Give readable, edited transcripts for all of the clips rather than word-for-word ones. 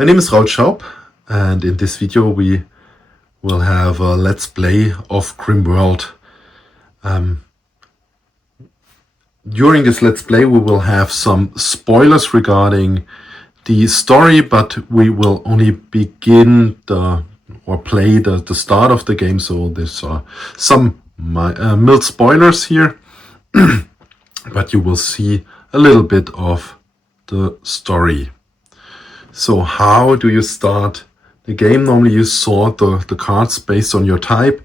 My name is Raul Schaub, and in this video we will have a let's play of Grimm World. During this let's play we will have some spoilers regarding the story, but we will only begin play the start of the game, so there's some mild spoilers here, but you will see a little bit of the story. So how do you start the game? Normally you sort the cards based on your type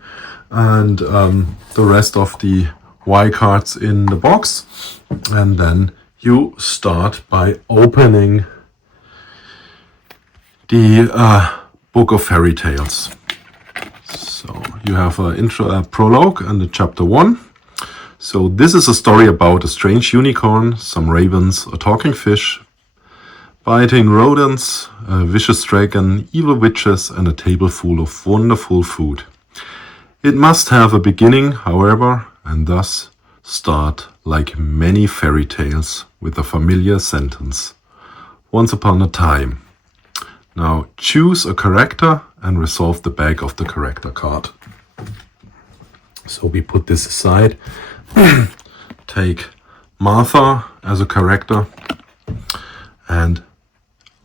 and the rest of the Y cards in the box, and then you start by opening the Book of Fairy Tales. So you have a prologue and a chapter 1. So this is a story about a strange unicorn, some ravens, a talking fish, biting rodents, a vicious dragon, evil witches, and a table full of wonderful food. It must have a beginning, however, and thus start like many fairy tales with a familiar sentence. Once upon a time. Now choose a character and resolve the back of the character card. So we put this aside. Take Martha as a character and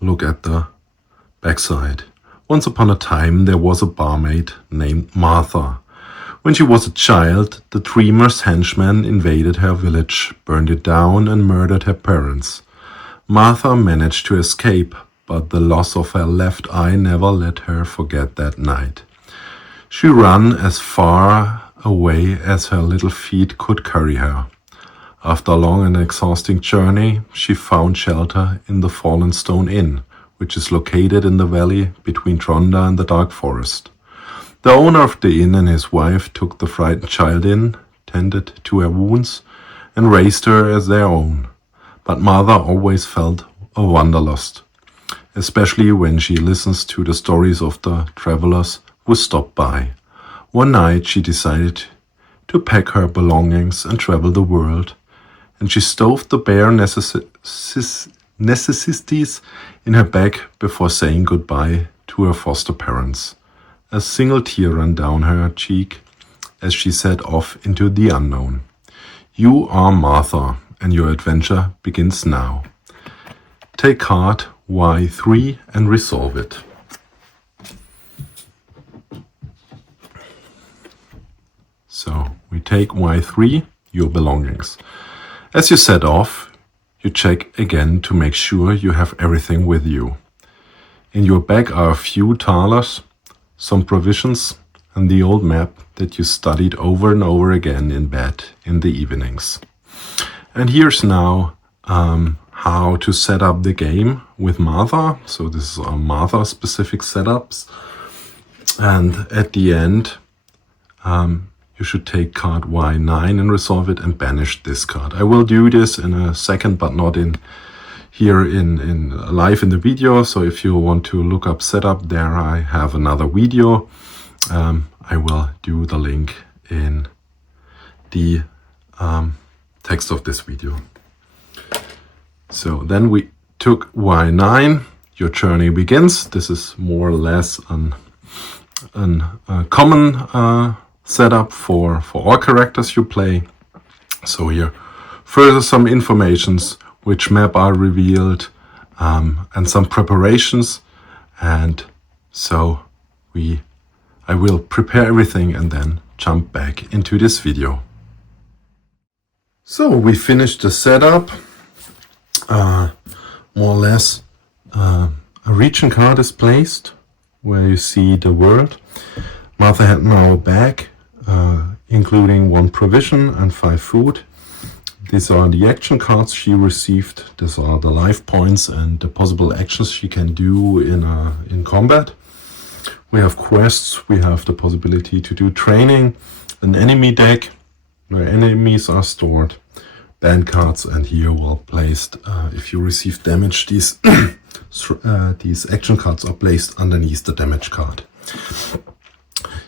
look at the backside. Once upon a time there was a barmaid named Martha. When she was a child, the dreamer's henchmen invaded her village, burned it down and murdered her parents. Martha managed to escape, but the loss of her left eye never let her forget that night. She ran as far away as her little feet could carry her. After a long and exhausting journey, she found shelter in the Fallen Stone Inn, which is located in the valley between Tronda and the Dark Forest. The owner of the inn and his wife took the frightened child in, tended to her wounds, and raised her as their own. But Mother always felt a wanderlust, especially when she listens to the stories of the travelers who stop by. One night she decided to pack her belongings and travel the world, and she stowed the bare necessities in her bag before saying goodbye to her foster parents. A single tear ran down her cheek as she set off into the unknown. You are Martha, and your adventure begins now. Take card Y3 and resolve it. So we take Y3, your belongings. As you set off, you check again to make sure you have everything with you. In your bag are a few thalers, some provisions, and the old map that you studied over and over again in bed in the evenings. And here's now how to set up the game with Martha. So this is our Martha specific setups. And at the end, you should take card Y9 and resolve it and banish this card. I will do this in a second, but not in live in the video. So if you want to look up setup, there I have another video. I will do the link in the text of this video. So then we took Y9, your journey begins. This is more or less a common setup for all characters you play. So here further some informations, which map are revealed, and some preparations. And so I will prepare everything and then jump back into this video. So we finished the setup. More or less a region card is placed where you see the world. Martha had now a bag, including 1 provision and 5 food. These are the action cards she received. These are the life points and the possible actions she can do in combat. We have quests, we have the possibility to do training, an enemy deck where enemies are stored, band cards, and here well placed. If you receive damage, these action cards are placed underneath the damage card.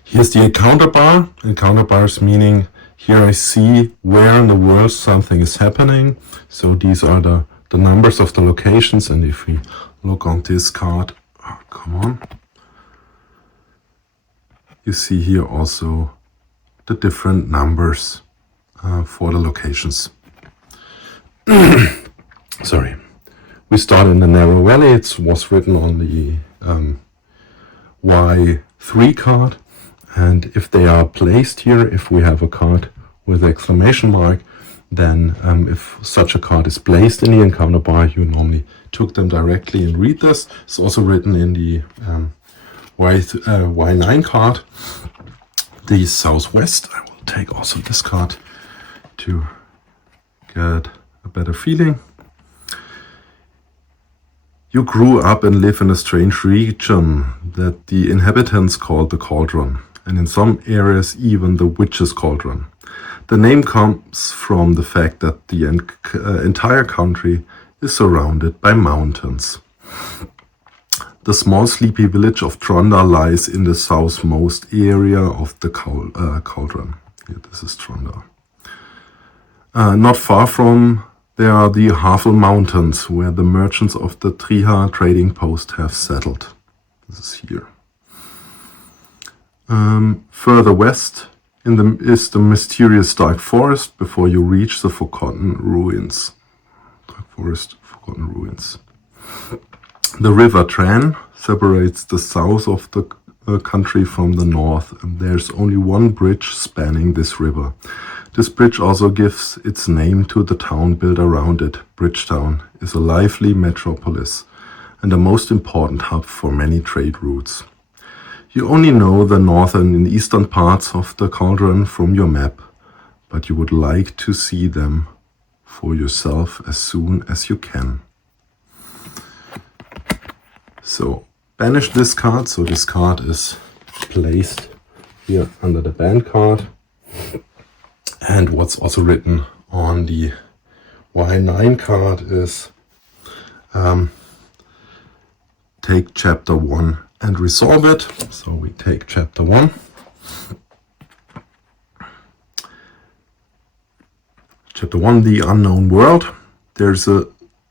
Here's the encounter bar. Encounter bars meaning here I see where in the world something is happening. So these are the numbers of the locations, and if we look on this card Oh, come on. You see here also the different numbers for the locations. Sorry. We start in the narrow valley. It was written on the Y3 card. And if they are placed here, if we have a card with exclamation mark, then if such a card is placed in the encounter bar, you normally took them directly and read this. It's also written in the Y9 card. The southwest, I will take also this card to get a better feeling. You grew up and live in a strange region that the inhabitants called the Cauldron, and in some areas even the Witch's Cauldron. The name comes from the fact that the entire country is surrounded by mountains. The small sleepy village of Tronda lies in the southmost area of the Cauldron. Here, this is Tronda. Not far from there are the Havel Mountains, where the merchants of the Triha trading post have settled. This is here. Further west is the mysterious Dark Forest before you reach the Forgotten Ruins. Dark Forest, Forgotten Ruins. The river Tran separates the south of the country from the north, and there's only one bridge spanning this river. This bridge also gives its name to the town built around it. Bridgetown is a lively metropolis and the most important hub for many trade routes. You only know the northern and eastern parts of the Cauldron from your map, but you would like to see them for yourself as soon as you can. So banish this card. So this card is placed here under the ban card. And what's also written on the Y9 card is take chapter 1 and resolve it. So we take chapter 1. Chapter 1, the unknown world. There's a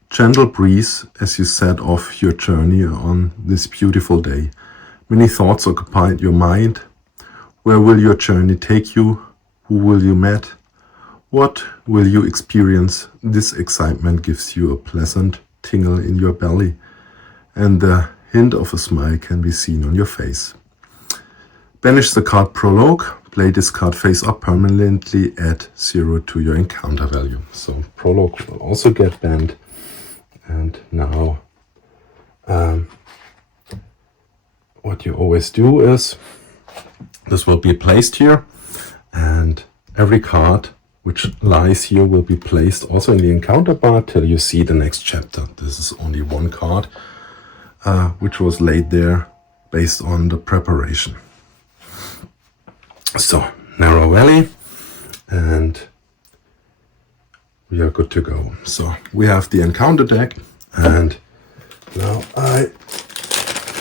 gentle breeze as you set off your journey on this beautiful day. Many thoughts occupied your mind. Where will your journey take you? Who will you meet? What will you experience? This excitement gives you a pleasant tingle in your belly, and the hint of a smile can be seen on your face. Banish the card Prologue. Play this card face up permanently. Add 0 to your encounter value. So Prologue will also get banned. And now what you always do is, this will be placed here, and every card which lies here will be placed also in the encounter bar till you see the next chapter. This is only one card which was laid there based on the preparation. So, Narrow Valley, and we are good to go. So we have the encounter deck, and now I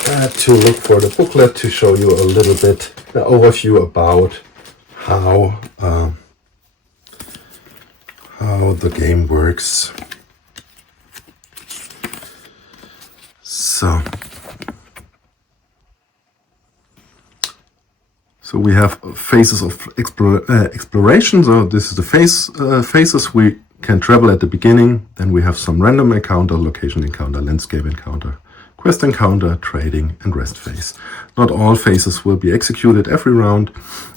had to look for the booklet to show you a little bit the overview about how the game works. So we have phases of exploration. So this is the phases we can travel at the beginning. Then we have some random encounter, location encounter, landscape encounter, quest encounter, trading, and rest phase. Not all phases will be executed every round,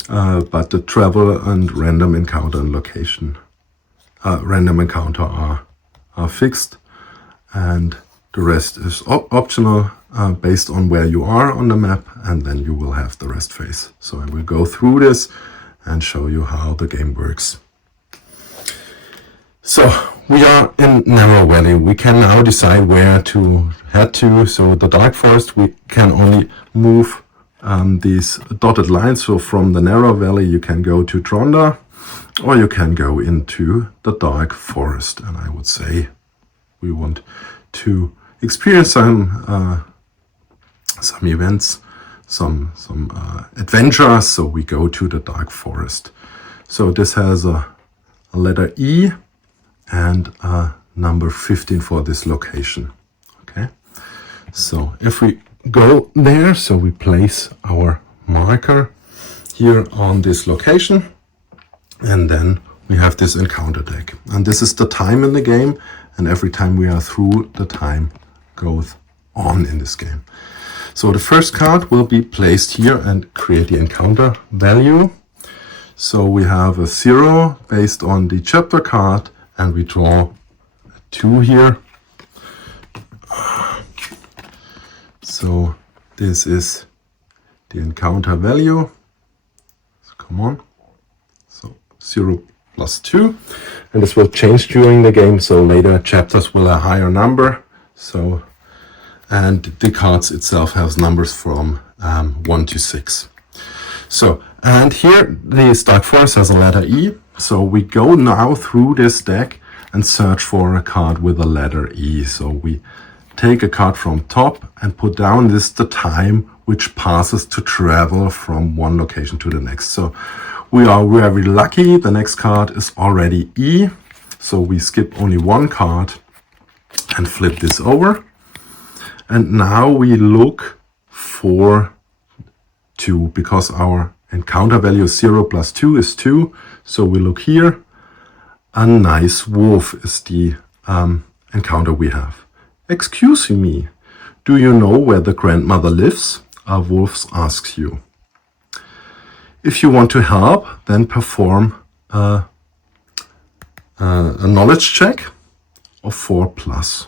but the travel and random encounter and location random encounter are fixed, and the rest is optional based on where you are on the map, and then you will have the rest phase. So I will go through this and show you how the game works. So we are in Narrow Valley. We can now decide where to head to. So the Dark Forest, we can only move these dotted lines. So from the Narrow Valley you can go to Tronda, or you can go into the Dark Forest. And I would say we want to experience some events, some adventures. So we go to the Dark Forest. So this has a letter E and number 15 for this location. Okay, so if we go there. So we place our marker here on this location, and then we have this encounter deck. And this is the time in the game, and every time we are through, the time goes on in this game. So the first card will be placed here and create the encounter value. So we have a 0 based on the chapter card, and we draw a 2 here. So this is the encounter value. So come on. So 0 plus 2. And this will change during the game, so later chapters will have a higher number. So, and the cards itself has numbers from 1 to 6. So, and here the Dark Forest has a letter E. So we go now through this deck and search for a card with a letter E. So we take a card from top and put down this the time which passes to travel from one location to the next. So we are very lucky. The next card is already E. So we skip only one card and flip this over. And now we look for 2 because our encounter value 0 plus 2 is 2. So we look here. A nice wolf is the encounter we have. Excuse me, do you know where the grandmother lives? A wolf asks you. If you want to help, then perform a knowledge check of 4 plus.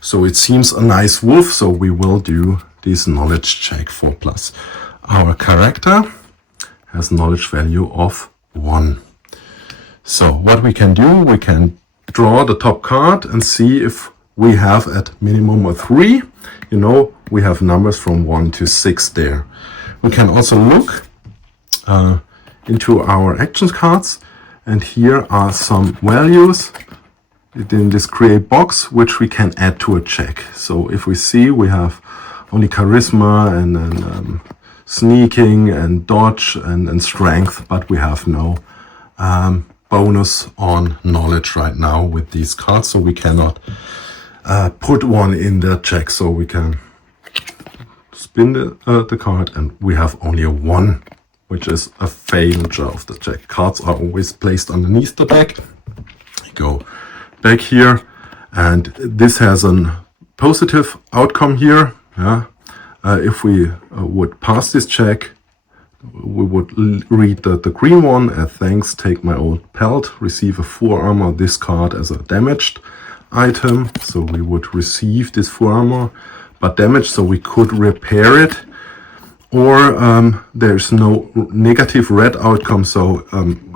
So it seems a nice wolf, so we will do this knowledge check 4 plus. Our character has knowledge value of 1. So what we can do, we can draw the top card and see if we have at minimum a 3. You know, we have numbers from 1 to 6 there. We can also look into our action cards, and here are some values in this create box which we can add to a check. So if we see we have only charisma and sneaking and dodge and strength, but we have no bonus on knowledge right now with these cards, so we cannot put one in the check. So we can spin the card and we have only a 1, which is a failure of the check. Cards are always placed underneath the deck. Go back here, and this has a positive outcome here. Yeah. If we would pass this check, we would read the green one. Thanks, take my old pelt, receive a 4 armor, this card as a damaged item. So we would receive this 4 armor, but damaged, so we could repair it. Or there's no negative red outcome, so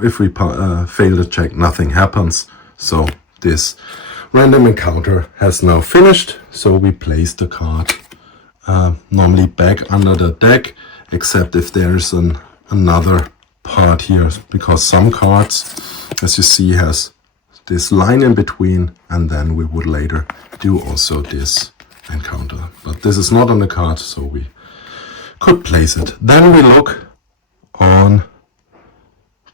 if we fail the check, nothing happens. So this random encounter has now finished. So we place the card normally back under the deck, except if there's another part here, because some cards, as you see, has this line in between, and then we would later do also this encounter. But this is not on the card, so we could place it. Then we look on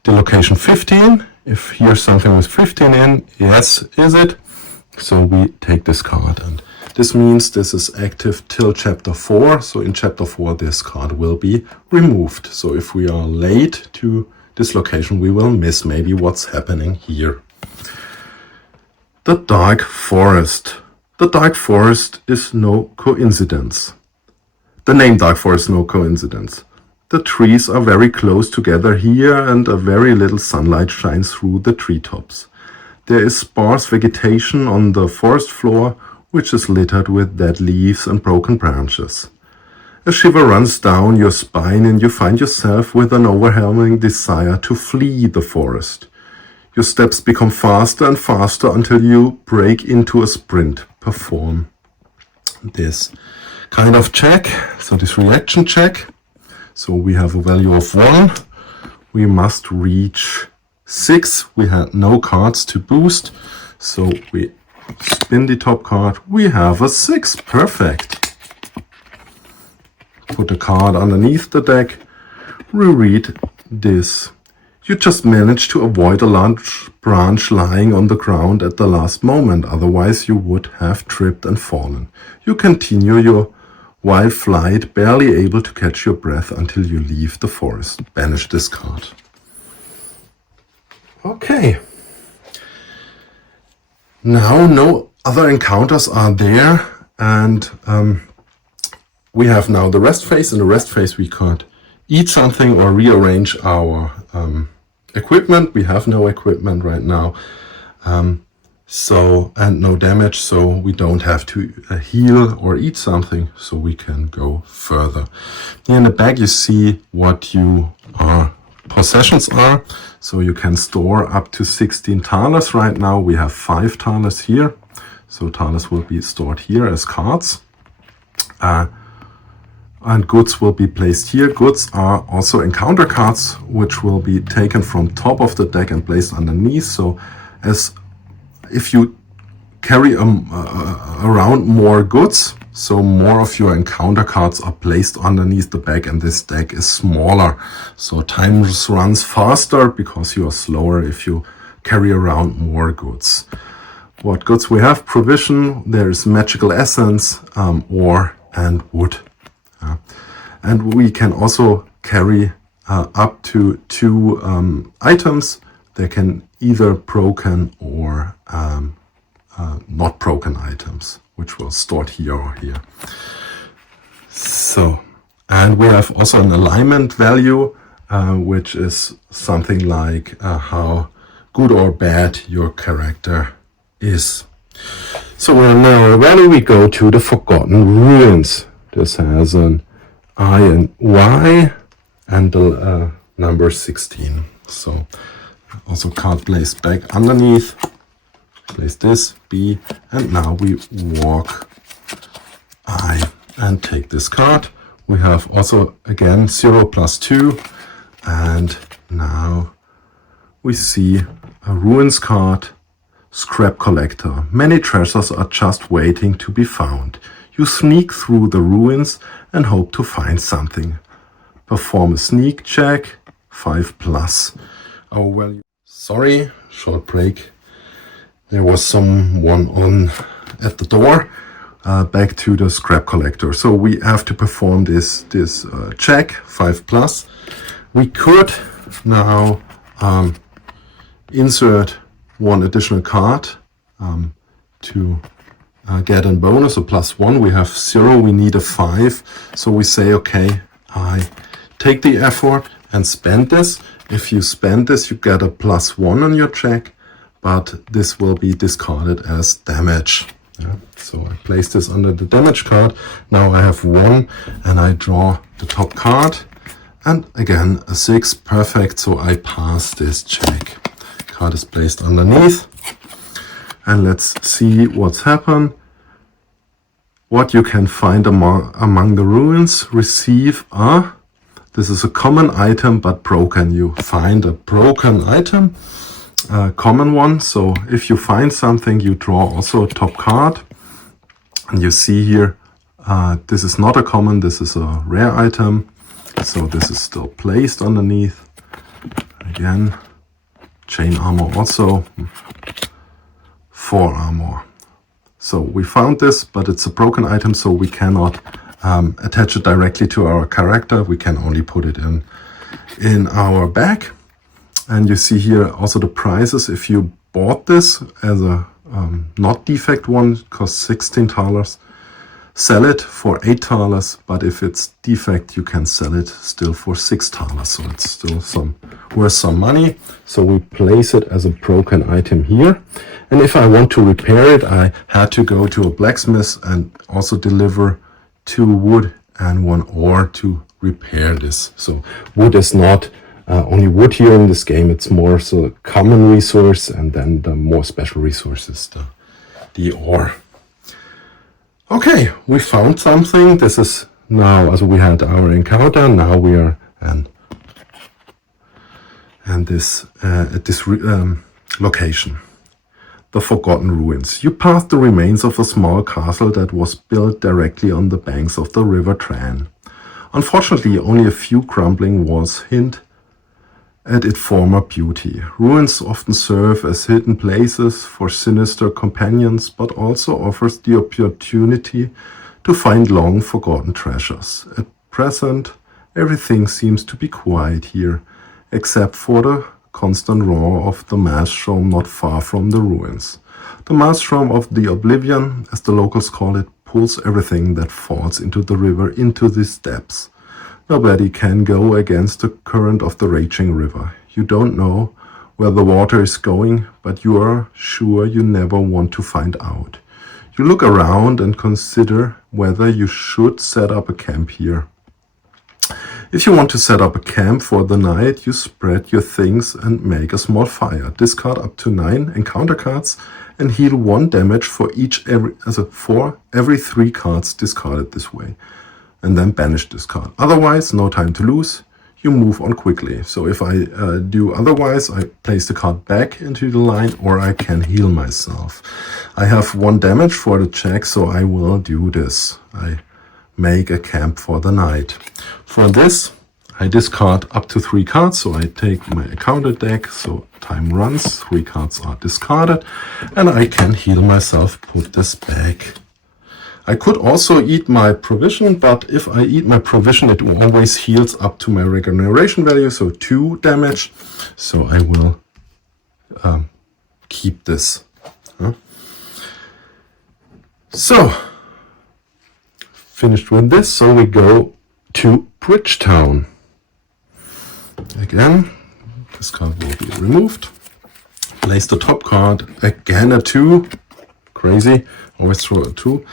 the location 15. If here's something with 15 in, yes, is it? So we take this card, and this means this is active till chapter 4. So in chapter 4, this card will be removed. So if we are late to this location, we will miss maybe what's happening here. The Dark Forest. The Dark Forest is no coincidence. The name Dark Forest is no coincidence. The trees are very close together here, and a very little sunlight shines through the treetops. There is sparse vegetation on the forest floor, which is littered with dead leaves and broken branches. A shiver runs down your spine, and you find yourself with an overwhelming desire to flee the forest. Your steps become faster and faster until you break into a sprint. Perform this kind of check, so this reaction check. So we have a value of 1. We must reach 6. We had no cards to boost, so we spin the top card. We have a 6. Perfect. Put the card underneath the deck. Reread this. You just managed to avoid a large branch lying on the ground at the last moment. Otherwise, you would have tripped and fallen. You continue your while flight, barely able to catch your breath until you leave the forest. Banish this card. Okay. Now no other encounters are there, and we have now the rest phase. In the rest phase we could eat something or rearrange our equipment. We have no equipment right now, and no damage, so we don't have to heal or eat something, so we can go further. Here in the back you see what your possessions are, so you can store up to 16 thalers. Right now we have 5 thalers here, so thalers will be stored here as cards, and goods will be placed here. Goods are also encounter cards, which will be taken from top of the deck and placed underneath. So as if you carry around more goods, so more of your encounter cards are placed underneath the deck, and this deck is smaller. So time runs faster because you are slower if you carry around more goods. What goods we have? Provision, there is magical essence, ore and wood. And we can also carry up to 2 items. They can either broken or not broken items, which will stored here or here. So, and we have also an alignment value, which is something like how good or bad your character is. So in our valley we go to the Forgotten Ruins. This has an I and Y and the number 16. So also card placed back underneath. Place this, B, and now we walk I and take this card. We have also again 0 + 2, and now we see a ruins card. Scrap collector. Many treasures are just waiting to be found. You sneak through the ruins and hope to find something. Perform a sneak check, 5+. Oh well, sorry, short break. There was someone on at the door. Back to the scrap collector. So we have to perform this check, 5+. We could now insert 1 additional card to get a bonus, a +1. We have 0, we need a 5. So we say, okay, I take the effort and spend this. If you spend this, you get a +1 on your check, but this will be discarded as damage. Yeah. So I place this under the damage card. Now I have 1 and I draw the top card. And again, a 6, perfect, so I pass this check. Card is placed underneath. And let's see what's happened. What you can find among the ruins. Receive a, this is a common item but broken. You find a broken item, a common one. So if you find something, you draw also a top card. And you see here, this is not a common, this is a rare item. So this is still placed underneath. Again, chain armor also, 4 armor. So we found this, but it's a broken item, so we cannot attach it directly to our character. We can only put it in our bag. And you see here also the prices. If you bought this as a not defect one, it costs 16 thalers. Sell it for 8 thalers, but if it's defect, you can sell it still for 6 thalers. So it's still worth some money. So we place it as a broken item here. And if I want to repair it, I had to go to a blacksmith and also deliver 2 wood and 1 ore to repair this. So wood is not only wood here in this game. It's more so a common resource, and then the more special resource is the ore. Okay, we found something. This is now, as we had our encounter, now we are at this location. The Forgotten Ruins. You pass the remains of a small castle that was built directly on the banks of the River Tran. Unfortunately, only a few crumbling walls hint at its former beauty. Ruins often serve as hidden places for sinister companions, but also offers the opportunity to find long forgotten treasures. At present, everything seems to be quiet here, except for the constant roar of the maelstrom not far from the ruins. The maelstrom of the oblivion, as the locals call it, pulls everything that falls into the river into these depths. Nobody can go against the current of the raging river. You don't know where the water is going, but you are sure you never want to find out. You look around and consider whether you should set up a camp here. If you want to set up a camp for the night, you spread your things and make a small fire. Discard up to 9 encounter cards and heal 1 damage for every 3 cards discarded this way. And then banish this card. Otherwise, no time to lose. You move on quickly. So if I do otherwise, I place the card back into the line, or I can heal myself. I have 1 damage for the check, so I will do this. I make a camp for the night. For this, I discard up to 3 cards, so I take my encounter deck, so time runs, 3 cards are discarded, and I can heal myself, put this back. I could also eat my provision, but if I eat my provision, it always heals up to my regeneration value, so 2 damage. So I will keep this. So, finished with this, so we go to Bridgetown. Again, this card will be removed. Place the top card, again a 2. Crazy, always throw a 2.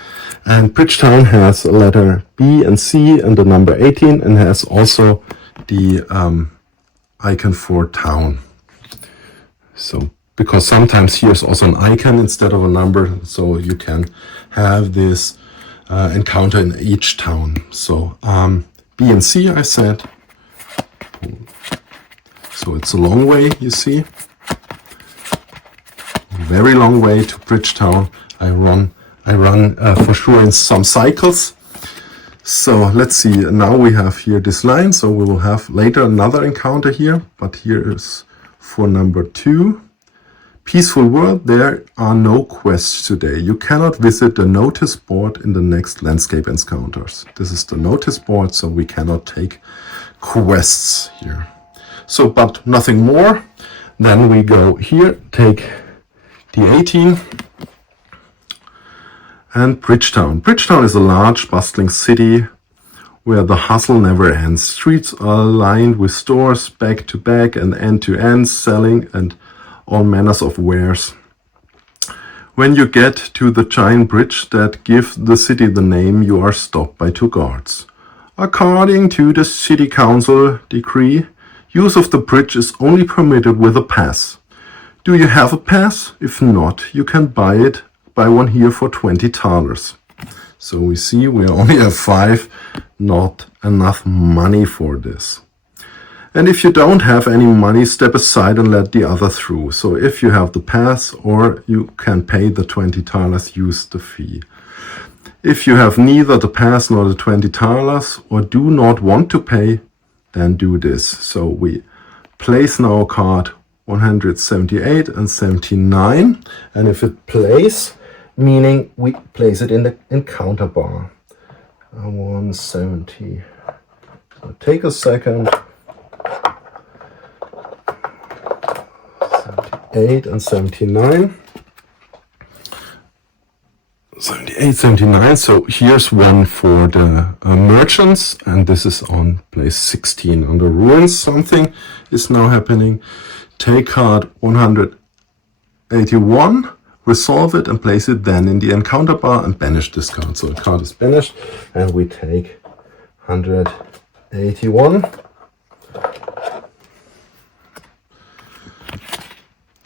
And Bridgetown has a letter B and C and the number 18, and has also the icon for town. So, because sometimes here's also an icon instead of a number, so you can have this encounter in each town. So B and C, I said. So it's a long way, you see. Very long way to Bridgetown. I run for sure in some cycles. So let's see, now we have here this line, so we will have later another encounter here, but here is for number 2. Peaceful World, there are no quests today. You cannot visit the notice board in the next landscape encounters. This is the notice board, so we cannot take quests here. So, but nothing more. Then we go here, take the 18. And Bridgetown. Bridgetown is a large, bustling city where the hustle never ends. Streets are lined with stores, back to back and end to end, selling and all manners of wares. When you get to the giant bridge that gives the city the name, you are stopped by 2 guards. According to the city council decree, use of the bridge is only permitted with a pass. Do you have a pass? If not, you can buy one here for $20. So we see we only have 5, not enough money for this. And if you don't have any money, step aside and let the other through. So if you have the pass, or you can pay the $20, use the fee. If you have neither the pass nor the $20 or do not want to pay, then do this. So we place now card 178 and 79, and if it plays, meaning we place it in the encounter bar. 170. So take a second. 78 and 79. 78, 79. So here's one for the merchants, and this is on place 16 on the ruins. Something is now happening. Take card 181, resolve it and place it then in the encounter bar and banish this card. So the card is banished and we take 181.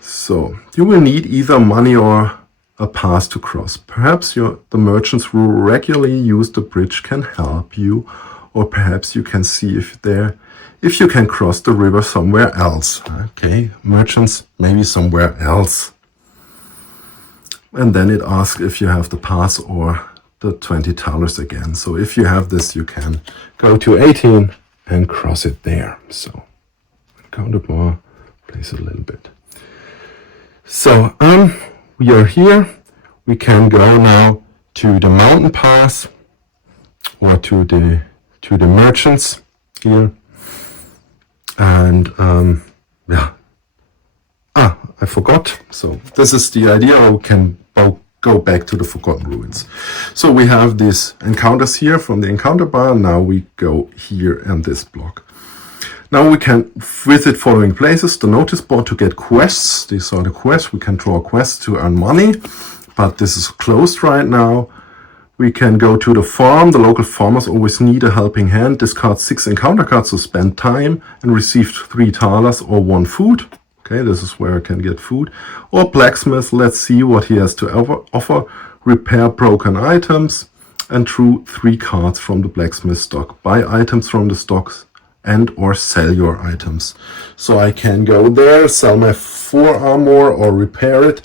So you will need either money or a pass to cross. Perhaps the merchants who regularly use the bridge can help you, or perhaps you can see if you can cross the river somewhere else. Okay, merchants, maybe somewhere else. And then it asks if you have the pass or the $20 again. So if you have this, you can go to 18 and cross it there. So encounter bar, place it a little bit. So we are here. We can go now to the mountain pass. or to the merchants here. And yeah. I forgot. So this is the idea. We can go back to the Forgotten Ruins. So we have these encounters here from the encounter bar. Now we go here in this block. Now we can visit following places. The notice board to get quests. These are the quests. We can draw quests to earn money, but this is closed right now. We can go to the farm. The local farmers always need a helping hand. Discard 6 encounter cards to spend time and receive 3 thalers or 1 food. Okay, this is where I can get food. Or blacksmith, let's see what he has to offer. Repair broken items and drew 3 cards from the blacksmith stock. Buy items from the stocks and or sell your items. So I can go there, sell my 4 armor or repair it.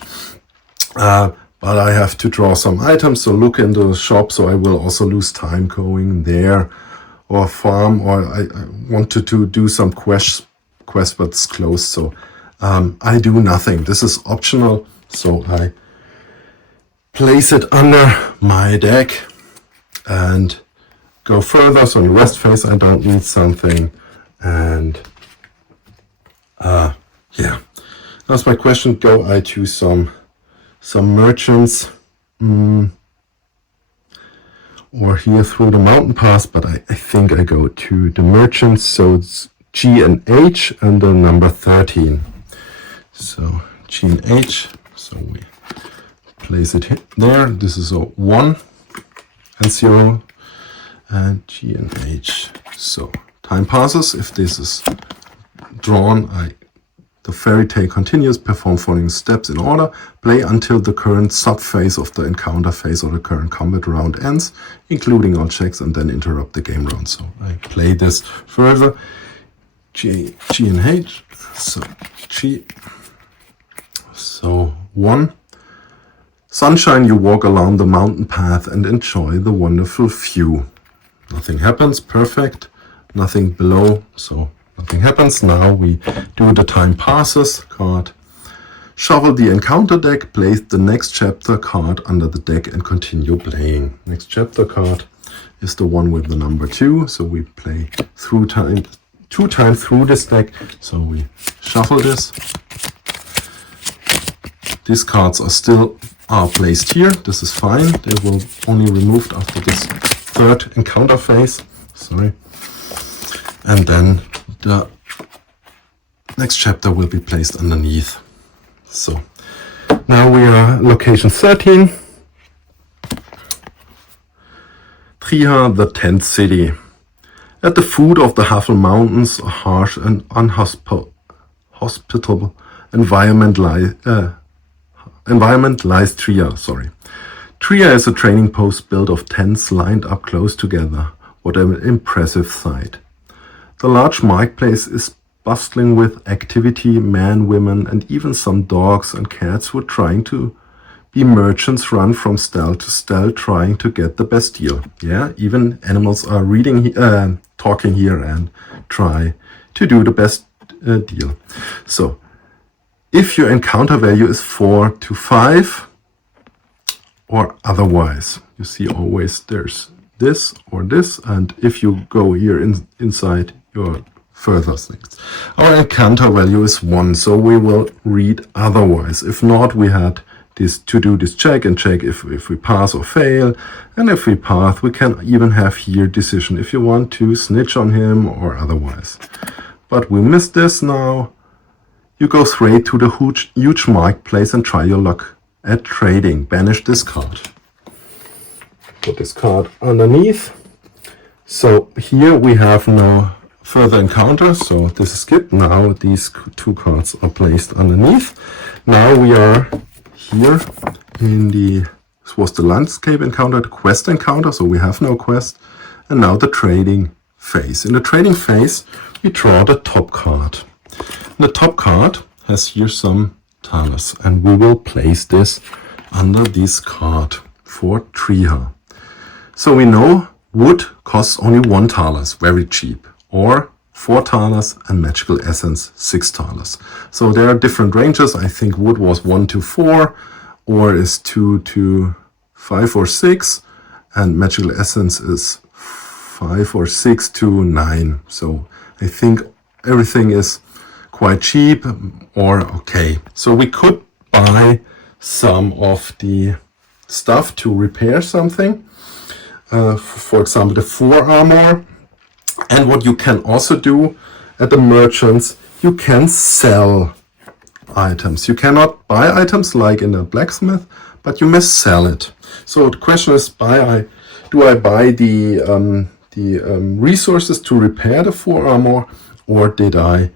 But I have to draw some items, so look into the shop. So I will also lose time going there or farm, or I wanted to do some quest, but it's closed. So I do nothing. This is optional, so I place it under my deck and go further. So in the rest phase I don't need something, and yeah, that's my question. Go I to some merchants, or here through the mountain pass, but I think I go to the merchants. So it's G and H and the number 13. So G and H, so we place it there. This is a 1 and 0, and G and H. So time passes. If this is drawn, the fairy tale continues. Perform following steps in order. Play until the current sub-phase of the encounter phase or the current combat round ends, including all checks, and then interrupt the game round. So I play this further. G and H. So G. So 1. Sunshine, you walk along the mountain path and enjoy the wonderful view. Nothing happens, perfect. Nothing below, so nothing happens. Now we do the time passes card. Shuffle the encounter deck, place the next chapter card under the deck and continue playing. Next chapter card is the one with the number 2, so we play through time 2 times through this deck. So we shuffle this. These cards are still placed here. This is fine. They will only removed after this 3rd encounter phase. Sorry. And then the next chapter will be placed underneath. So now we are location 13. Triha, the tent city. At the foot of the Huffle Mountains, a harsh and unhospitable environment lies Triha. Triha is a training post built of tents lined up close together. What an impressive sight. The large marketplace is bustling with activity. Men, women, and even some dogs and cats were trying to be merchants, run from stall to stall, trying to get the best deal. Yeah, even animals are talking here and try to do the best deal. So if your encounter value is 4 to 5 or otherwise, you see always there's this or this, and if you go here inside your further things. Our encounter value is 1, so we will read otherwise. If not, we had this to do this check and check if we pass or fail, and if we pass, we can even have here decision if you want to snitch on him or otherwise. But we missed this now. You go straight to the huge marketplace and try your luck at trading. Banish this card. Put this card underneath. So here we have no further encounter, so this is skipped. Now these 2 cards are placed underneath. Now we are here in this was the landscape encounter, the quest encounter, so we have no quest. And now the trading phase. In the trading phase, we draw the top card. The top card has here some thalers, and we will place this under this card for Triha. So we know wood costs only 1 thalers, very cheap, or 4 thalers, and magical essence 6 thalers. So there are different ranges. I think wood was 1 to 4, or is 2 to 5 or 6, and magical essence is 5 or 6 to 9. So I think everything is quite cheap or okay. So we could buy some of the stuff to repair something. For example, the 4 armor. And what you can also do at the merchants, you can sell items. You cannot buy items like in a blacksmith, but you must sell it. So the question is, do I buy the resources to repair the 4 armor, or did I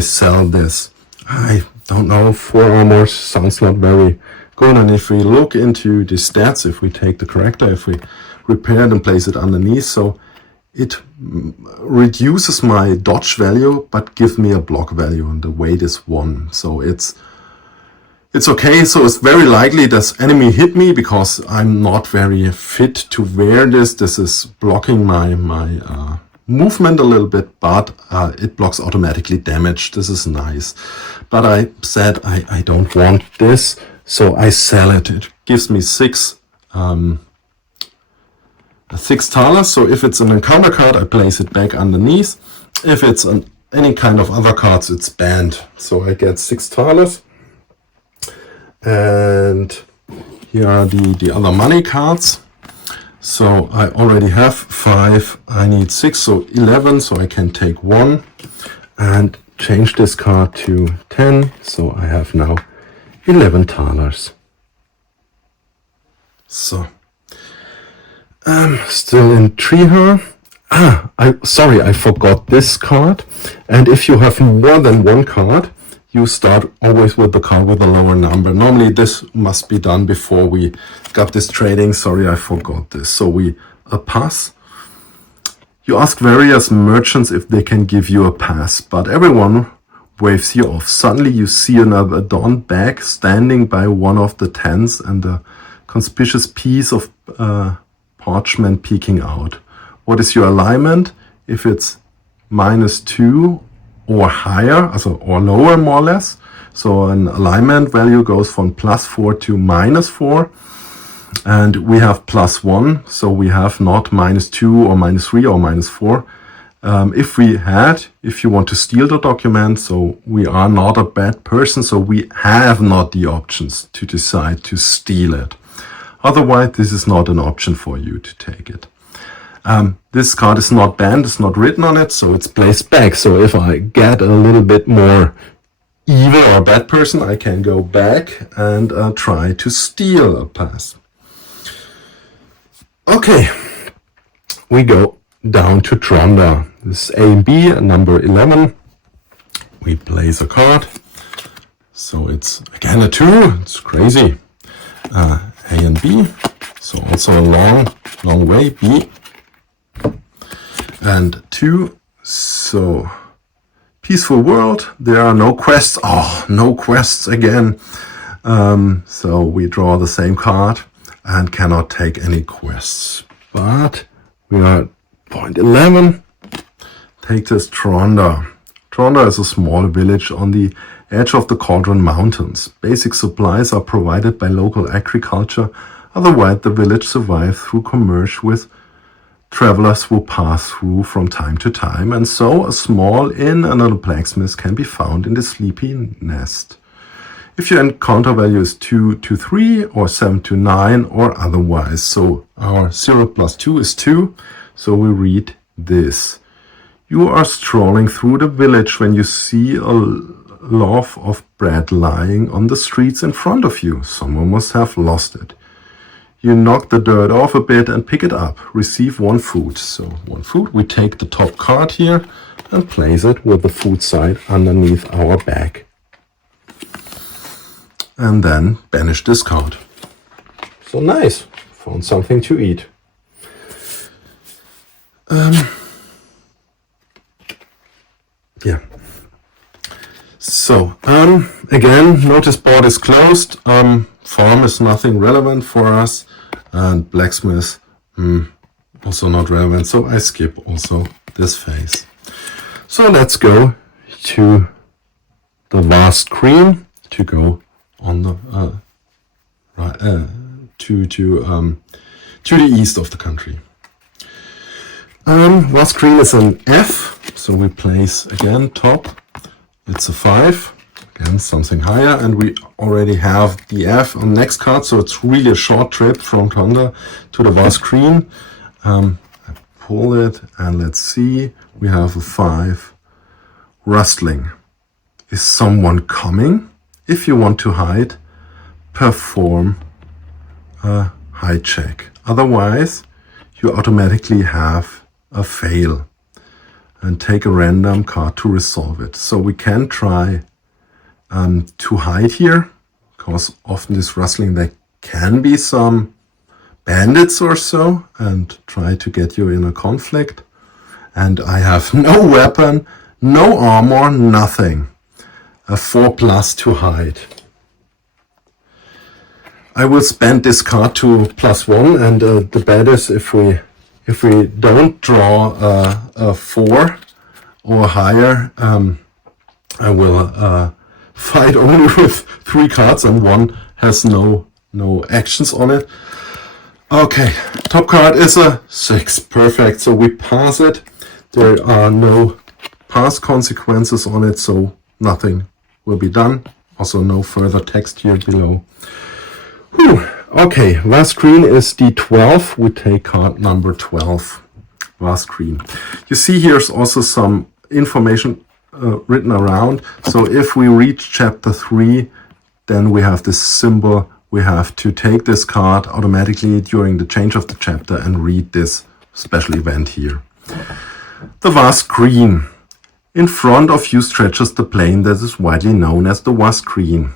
sell this? I don't know. 4 armor sounds not very good. And if we look into the stats, if we take the character, if we repair it and place it underneath, so it reduces my dodge value, but gives me a block value, and the weight is 1. So it's okay. So it's very likely this enemy hit me because I'm not very fit to wear this. This is blocking my movement a little bit, but it blocks automatically damage. This is nice. But I said I don't want this, so I sell it. It gives me 6 thalers. So if it's an encounter card, I place it back underneath. If it's any kind of other cards, it's banned. So I get 6 thalers. And here are the other money cards. So I already have 5. I need 6, so 11. So I can take 1 and change this card to 10. So I have now 11 thalers. So still in Triha. Sorry, I forgot this card. And if you have more than 1 card, you start always with the card with a lower number. Normally this must be done before we got this trading. Sorry, I forgot this. So we pass. You ask various merchants if they can give you a pass, but everyone waves you off. Suddenly you see another adorned bag standing by one of the tents and a conspicuous piece of parchment peeking out. What is your alignment? If it's -2 or higher, or lower more or less. So an alignment value goes from +4 to -4. And we have +1, so we have not -2 or -3 or -4. If you want to steal the document, so we are not a bad person, so we have not the options to decide to steal it. Otherwise, this is not an option for you to take it. This card is not banned, it's not written on it, so it's placed back. So if I get a little bit more evil or bad person, I can go back and try to steal a pass. Okay, we go down to Tronda. This is A and B, number 11. We place a card. So it's again a 2, it's crazy. A and B, so also a long way, B. And 2, so peaceful world, there are no quests. Oh, no quests again. So we draw the same card and cannot take any quests. But we are at point 11. Take this Tronda. Tronda is a small village on the edge of the Cauldron Mountains. Basic supplies are provided by local agriculture. Otherwise, the village survives through commerce with travelers who pass through from time to time, and so a small inn and a blacksmith can be found in the sleepy nest. If your encounter value is 2 to 3 or 7 to 9 or otherwise, so our 0 + 2 is 2, so we read this. You are strolling through the village when you see a loaf of bread lying on the streets in front of you. Someone must have lost it. You knock the dirt off a bit and pick it up. Receive 1 food. So 1 food. We take the top card here and place it with the food side underneath our bag. And then banish this card. So nice. Found something to eat. Yeah. So, again, notice board is closed. Farm is nothing relevant for us. And blacksmith, also not relevant. So I skip also this phase. So let's go to the vast screen to go on the to the east of the country. Was green is an F, so we place again top. It's a 5, again something higher, and we already have the F on next card, so it's really a short trip from Tronda to the was green. I pull it and let's see, we have a 5. Rustling. Is someone coming? If you want to hide, perform a hide check. Otherwise, you automatically have a fail. And take a random card to resolve it. So we can try to hide here, because often this rustling there can be some bandits or so, and try to get you in a conflict. And I have no weapon, no armor, nothing. A 4+ to hide. I will spend this card to +1, and the bet is if we don't draw a 4 or higher, I will fight only with 3 cards and 1 has no actions on it. Okay, top card is a 6, perfect. So we pass it. There are no pass consequences on it, so nothing will be done. Also no further text here below. Whew. Okay, vase green is D12. We take card number 12, vase green. You see here's also some information written around. So if we reach chapter 3, then we have this symbol. We have to take this card automatically during the change of the chapter and read this special event here. The vase green. In front of you stretches the plain that is widely known as the vase green.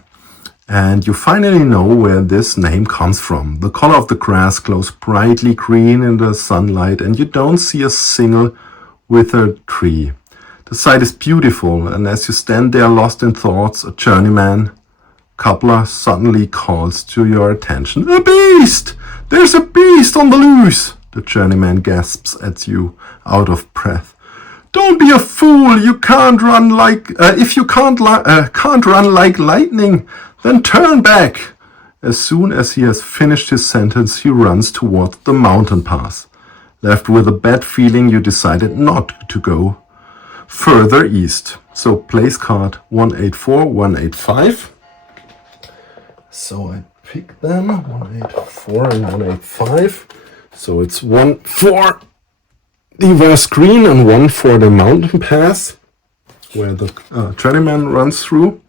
And you finally know where this name comes from. The color of the grass glows brightly green in the sunlight, and you don't see a single withered tree. The sight is beautiful, and as you stand there lost in thoughts, a journeyman cobbler suddenly calls to your attention. A beast! There's a beast on the loose! The journeyman gasps at you, out of breath. Don't be a fool! You can't run like if you can't run like lightning, then turn back. As soon as he has finished his sentence, he runs towards the mountain pass. Left with a bad feeling, you decided not to go further east. So place card 184, 185. So I pick them 184 and 185. So it's 1 for the vase green and 1 for the mountain pass, where the journeyman runs through.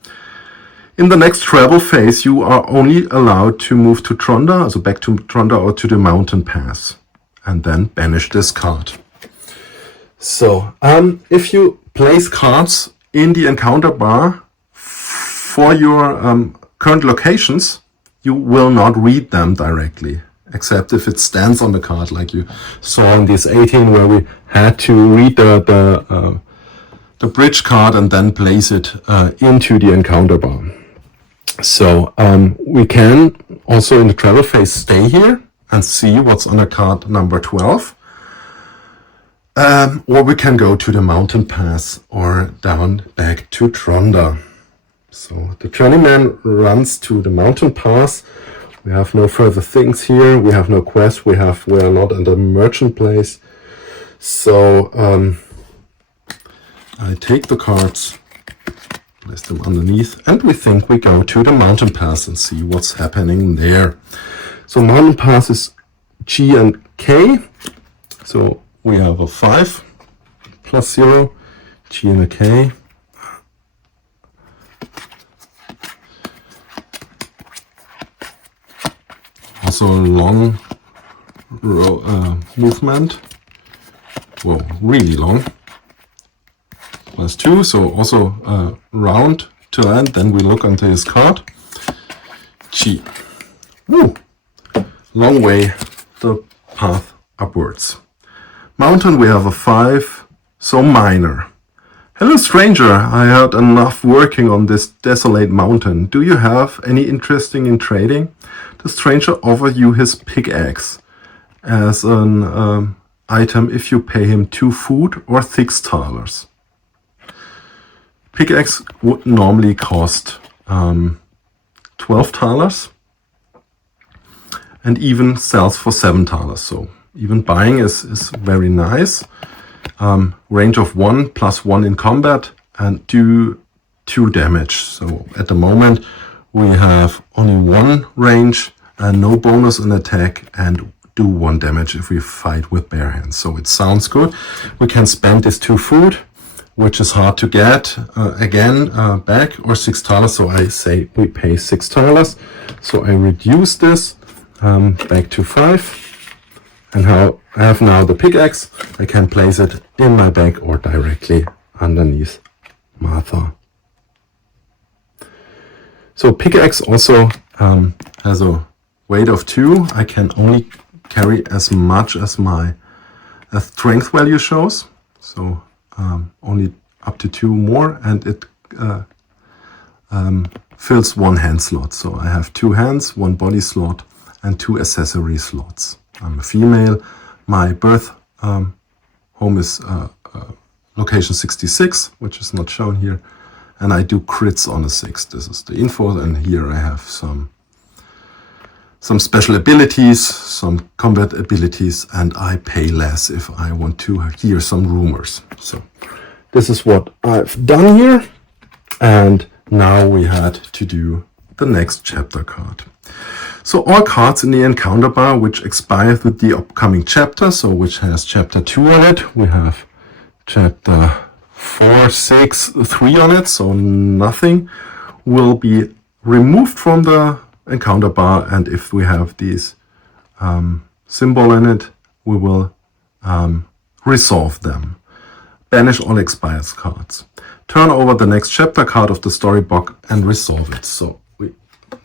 In the next travel phase, you are only allowed to move to Tronda, so back to Tronda or to the mountain pass, and then banish this card. So, if you place cards in the encounter bar for your current locations, you will not read them directly, except if it stands on the card, like you saw in this 18, where we had to read the bridge card and then place it into the encounter bar. So we can also in the travel phase stay here and see what's on a card number 12. Or we can go to the mountain pass or down back to Tronda. So the journeyman runs to the mountain pass. We have no further things here. We have no quest. We are not in the merchant place. So I take the cards, place them underneath, and we think we go to the mountain pass and see what's happening there. So mountain pass is G and K. So we have a 5 plus 0, G and a K. Also a long movement. Whoa, really long. Plus 2, so also round to land. Then we look onto his card. G. Woo! Long way, the path upwards. Mountain, we have a 5, so minor. Hello stranger, I had enough working on this desolate mountain. Do you have any interesting in trading? The stranger offers you his pickaxe as an item if you pay him 2 food or 6 thalers. Pickaxe would normally cost 12 thalers and even sells for 7 thalers. So even buying is very nice. Range of 1 plus 1 in combat and do 2 damage. So at the moment we have only 1 range and no bonus in attack, and do 1 damage if we fight with bare hands. So it sounds good. We can spend this 2 food, which is hard to get again back, or 6 thalers. So I say we pay 6 thalers. So I reduce this back to 5. And how I have now the pickaxe, I can place it in my bag or directly underneath Martha. So pickaxe also has a weight of 2. I can only carry as much as my strength value shows. So only up to 2 more, and it fills 1 hand slot. So I have 2 hands, 1 body slot, and 2 accessory slots. I'm a female. My birth home is location 66, which is not shown here, and I do crits on a 6. This is the info, and here I have some special abilities, some combat abilities, and I pay less if I want to hear some rumors. So this is what I've done here, and now we had to do the next chapter card. So all cards in the encounter bar which expire with the upcoming chapter, so which has chapter 2 on it, we have chapter 4, 6, 3 on it, so nothing will be removed from the encounter bar, and if we have these symbol in it, we will resolve them. Banish all expired cards. Turn over the next chapter card of the storybook and resolve it. So we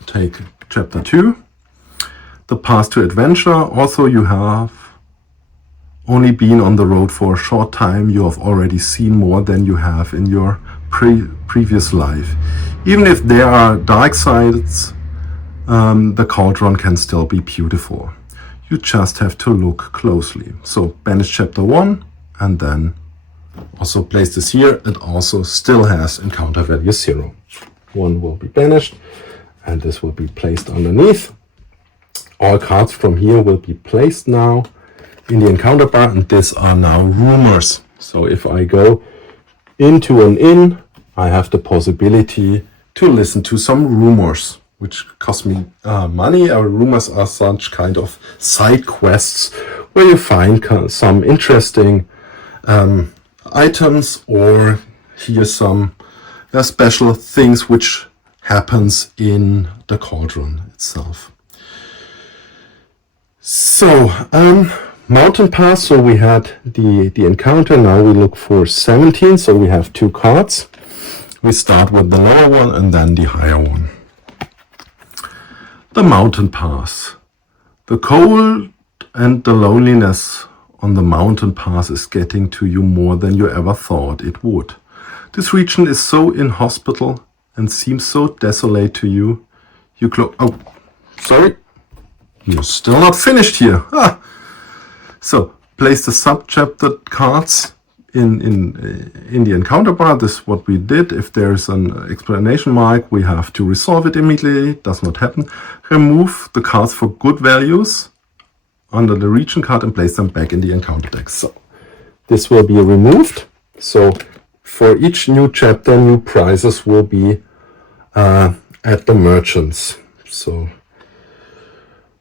take chapter 2, the path to adventure. Also, you have only been on the road for a short time. You have already seen more than you have in your previous life. Even if there are dark sides, the cauldron can still be beautiful. You just have to look closely. So banish chapter 1, and then also place this here. It also still has encounter value 0. 1 will be banished, and this will be placed underneath. All cards from here will be placed now in the encounter bar, and these are now rumors. So if I go into an inn, I have the possibility to listen to some rumors, which cost me money. Our rumors are such kind of side quests where you find some interesting items or hear some special things which happens in the cauldron itself. So mountain pass. So we had the encounter. Now we look for 17. So we have 2 cards. We start with the lower one and then the higher one. The mountain pass. The cold and the loneliness on the mountain pass is getting to you more than you ever thought it would. This region is so inhospitable and seems so desolate to you. Oh, sorry. You're still not finished here. So place the subchapter cards in the encounter bar. This is what we did. If there's an exclamation mark, we have to resolve it immediately. It does not happen. Remove the cards for good values under the region card and place them back in the encounter deck. So this will be removed. So for each new chapter, new prizes will be at the merchants. So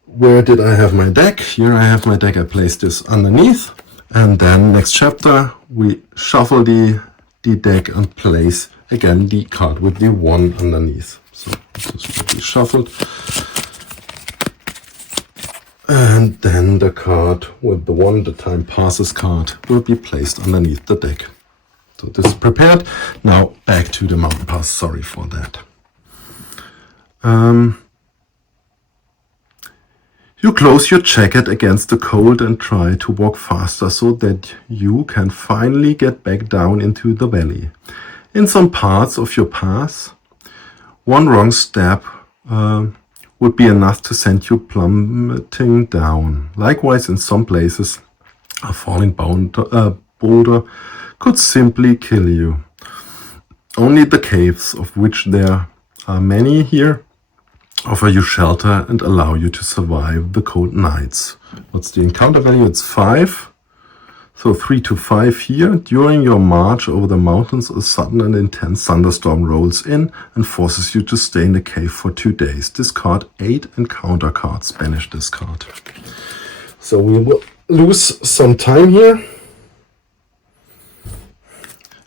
where did I have my deck? Here I have my deck. I placed this underneath, and then next chapter we shuffle the deck and place again the card with the 1 underneath. So this will be shuffled, and then the card with the 1, the time passes card, will be placed underneath the deck. So this is prepared. Now back to the mountain pass. Sorry for that. You close your jacket against the cold and try to walk faster so that you can finally get back down into the valley. In some parts of your path, one wrong step would be enough to send you plummeting down. Likewise, in some places, a falling boulder could simply kill you. Only the caves, of which there are many here, offer you shelter and allow you to survive the cold nights. What's the encounter value? It's 5. So 3 to 5 here. During your march over the mountains, a sudden and intense thunderstorm rolls in and forces you to stay in the cave for 2 days. Discard 8 encounter cards. Banish this card. So we will lose some time here.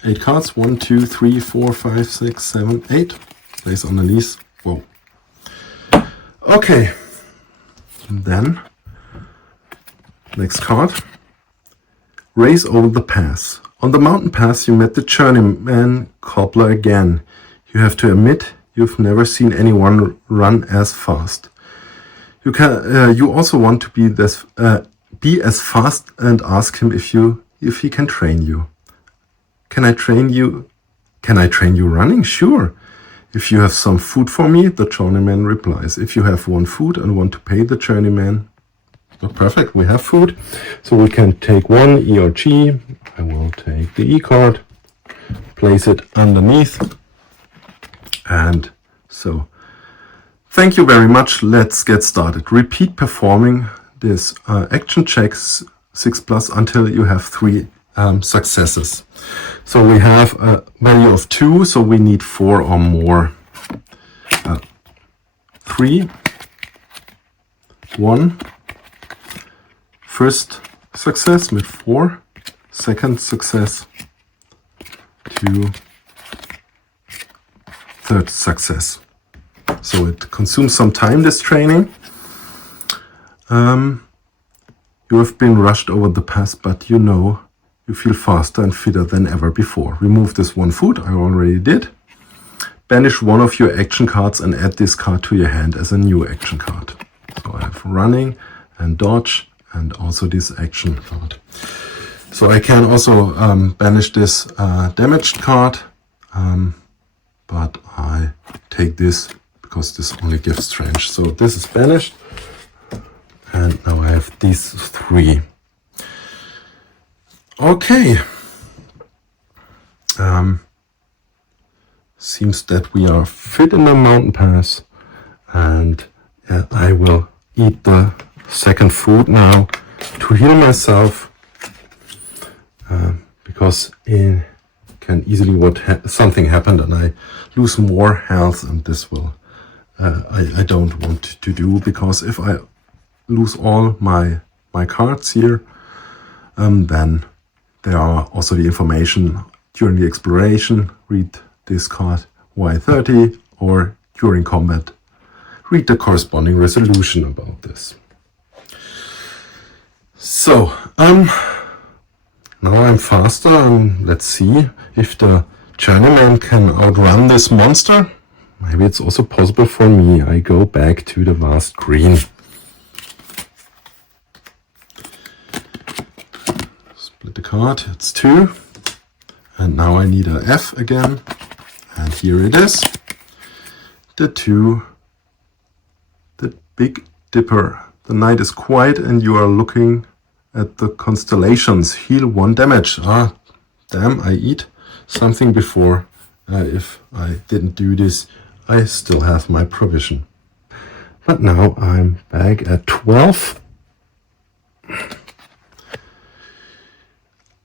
8 cards. 1, 2, 3, 4, 5, 6, 7, 8. Place on the knees. Whoa. Okay. And then, next card. Race over the pass. On the mountain pass, you met the journeyman cobbler again. You have to admit you've never seen anyone run as fast. You also want to be as fast and ask him if he can train you. Can I train you running? Sure. If you have some food for me, the journeyman replies. If you have 1 food and want to pay the journeyman, oh, perfect, we have food. So we can take 1 E or G. I will take the E card, place it underneath. And so, thank you very much. Let's get started. Repeat performing this action checks 6+ until you have 3 successes. So we have a value of 2, so we need 4 or more. 3, 1. First success with 4, second success, 2, third success. So it consumes some time, this training. You have been rushed over the pass, but you know you feel faster and fitter than ever before. Remove this 1 food, I already did. Banish 1 of your action cards and add this card to your hand as a new action card. So I have running and dodge, and also this action card. So I can also banish this damaged card, but I take this because this only gives strength. So this is banished, and now I have these 3. Okay. Seems that we are fit in the mountain pass, and I will eat the second food now to heal myself, because it can easily something happened and I lose more health, and this will I don't want to do, because if I lose all my cards here, then there are also the information during the exploration. Read this card Y30, or during combat read the corresponding resolution about this. So, now I'm faster, and let's see if the journeyman can outrun this monster. Maybe it's also possible for me. I go back to the vast green. Split the card, it's 2. And now I need a F again. And here it is. The 2. The Big Dipper. The night is quiet and you are looking at the constellations. Heal 1 damage. Ah, damn, I eat something before. If I didn't do this, I still have my provision. But now I'm back at 12.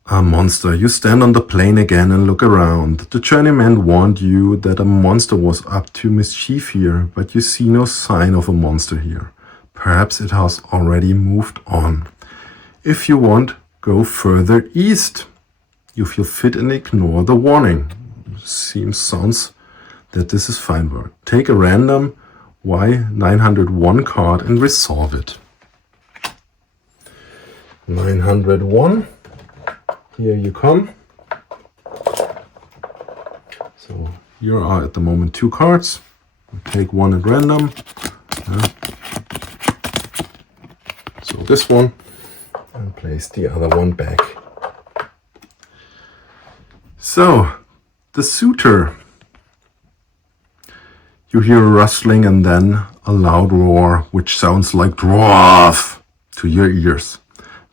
A monster. You stand on the plain again and look around. The journeyman warned you that a monster was up to mischief here, but you see no sign of a monster here. Perhaps it has already moved on. If you want, go further east. You feel fit and ignore the warning. Sounds that this is fine work. Take a random Y901 card and resolve it. 901. Here you come. So here are at the moment 2 cards. Take 1 at random. So this one, and place the other one back. So the suitor. You hear a rustling and then a loud roar, which sounds like dwarf to your ears.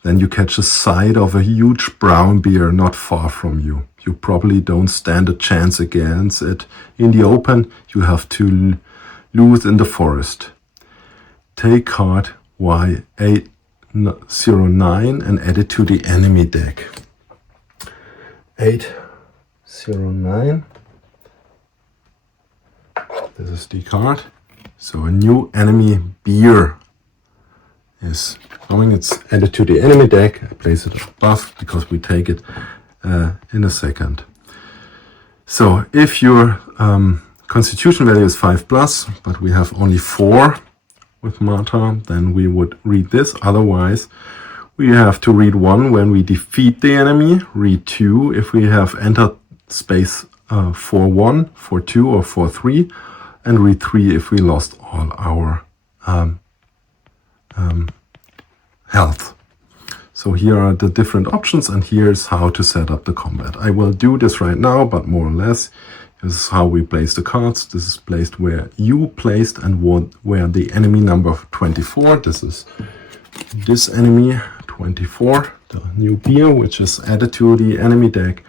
Then you catch a sight of a huge brown bear not far from you. You probably don't stand a chance against it. In the open, you have to Loose in the forest. Take card Y809 and add it to the enemy deck. 809. This is the card. So a new enemy beer is coming. It's added to the enemy deck. I place it above because we take it in a second. So if your constitution value is 5+, but we have only 4 with Marta, then we would read this. Otherwise, we have to read 1 when we defeat the enemy, read 2 if we have entered space 4-1, 4-2, or 4-3, and read 3 if we lost all our health. So here are the different options, and here's how to set up the combat. I will do this right now, but more or less, this is how we place the cards. This is placed where you placed and where the enemy number 24. This is this enemy 24, the new beer, which is added to the enemy deck.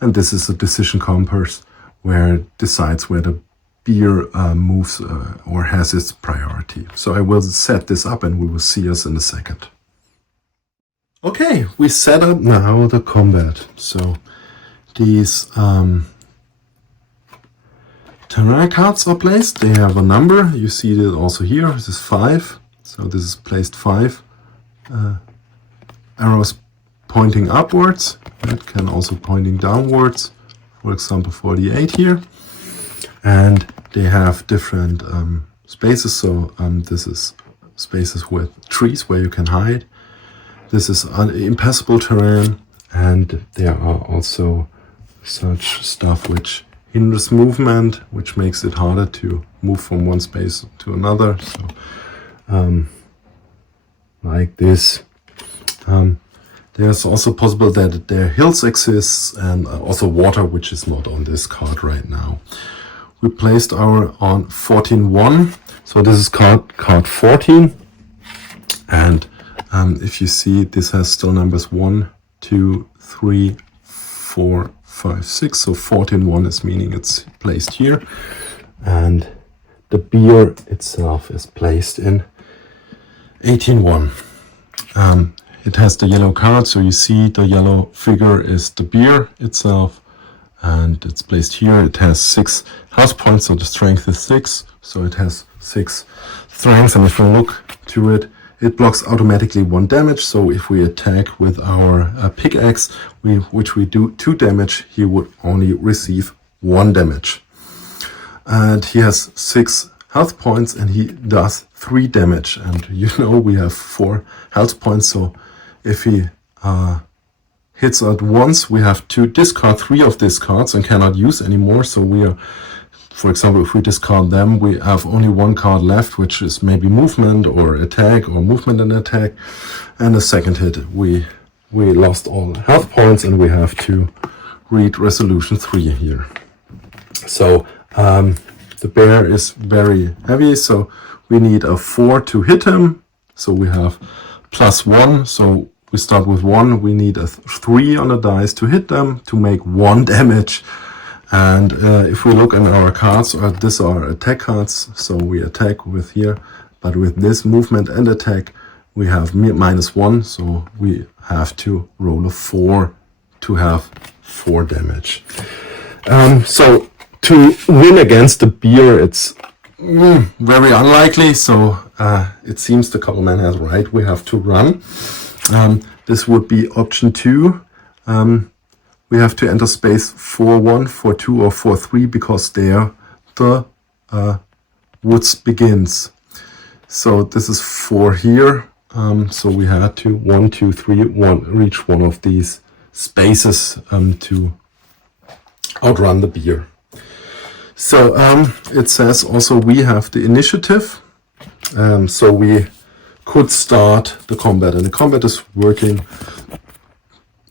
And this is a decision compass where it decides where the beer moves or has its priority. So I will set this up and we will see us in a second. Okay, we set up now the combat. So these terrain cards are placed. They have a number. You see it also here. This is 5. So this is placed 5 arrows pointing upwards. That can also pointing downwards. For example, 48 here. And they have different spaces. So this is spaces with trees where you can hide. This is impassable terrain, and there are also such stuff which hinders movement, which makes it harder to move from one space to another. So, like this. There's also possible that there hills exist, and also water, which is not on this card right now. We placed our on 14-1, so this is card 14, and if you see, this has still numbers 1, 2, 3, 4, 5, 6. So 14-1 is meaning it's placed here. And the beer itself is placed in 18-1. It has the yellow card, so you see the yellow figure is the beer itself. And it's placed here. It has 6 health points, so the strength is 6. So it has 6 strength. And if we look to it, it blocks automatically 1 damage, so if we attack with our pickaxe, which we do 2 damage, he would only receive 1 damage. And he has 6 health points and he does 3 damage. And you know we have 4 health points, so if he hits at once, we have to discard 3 of these cards and cannot use anymore. So we are, for example, if we discard them, we have only 1 card left, which is maybe movement or attack, or movement and attack. And the second hit, we lost all health points and we have to read resolution 3 here. So the bear is very heavy, so we need a 4 to hit him. So we have +1, so we start with 1. We need a 3 on the dice to hit them to make 1 damage. And if we look at our cards, these are attack cards, so we attack with here, but with this movement and attack, we have -1, so we have to roll a 4 to have 4 damage. So to win against the beer, it's very unlikely, so it seems the Cobbleman has right, we have to run. This would be option 2. We have to enter space 4-1, 4-2, or 4-3 because there the woods begins. So this is 4 here. So we had to 1, 2, 3, reach one of these spaces to outrun the beer. So it says also we have the initiative. So we could start the combat, and the combat is working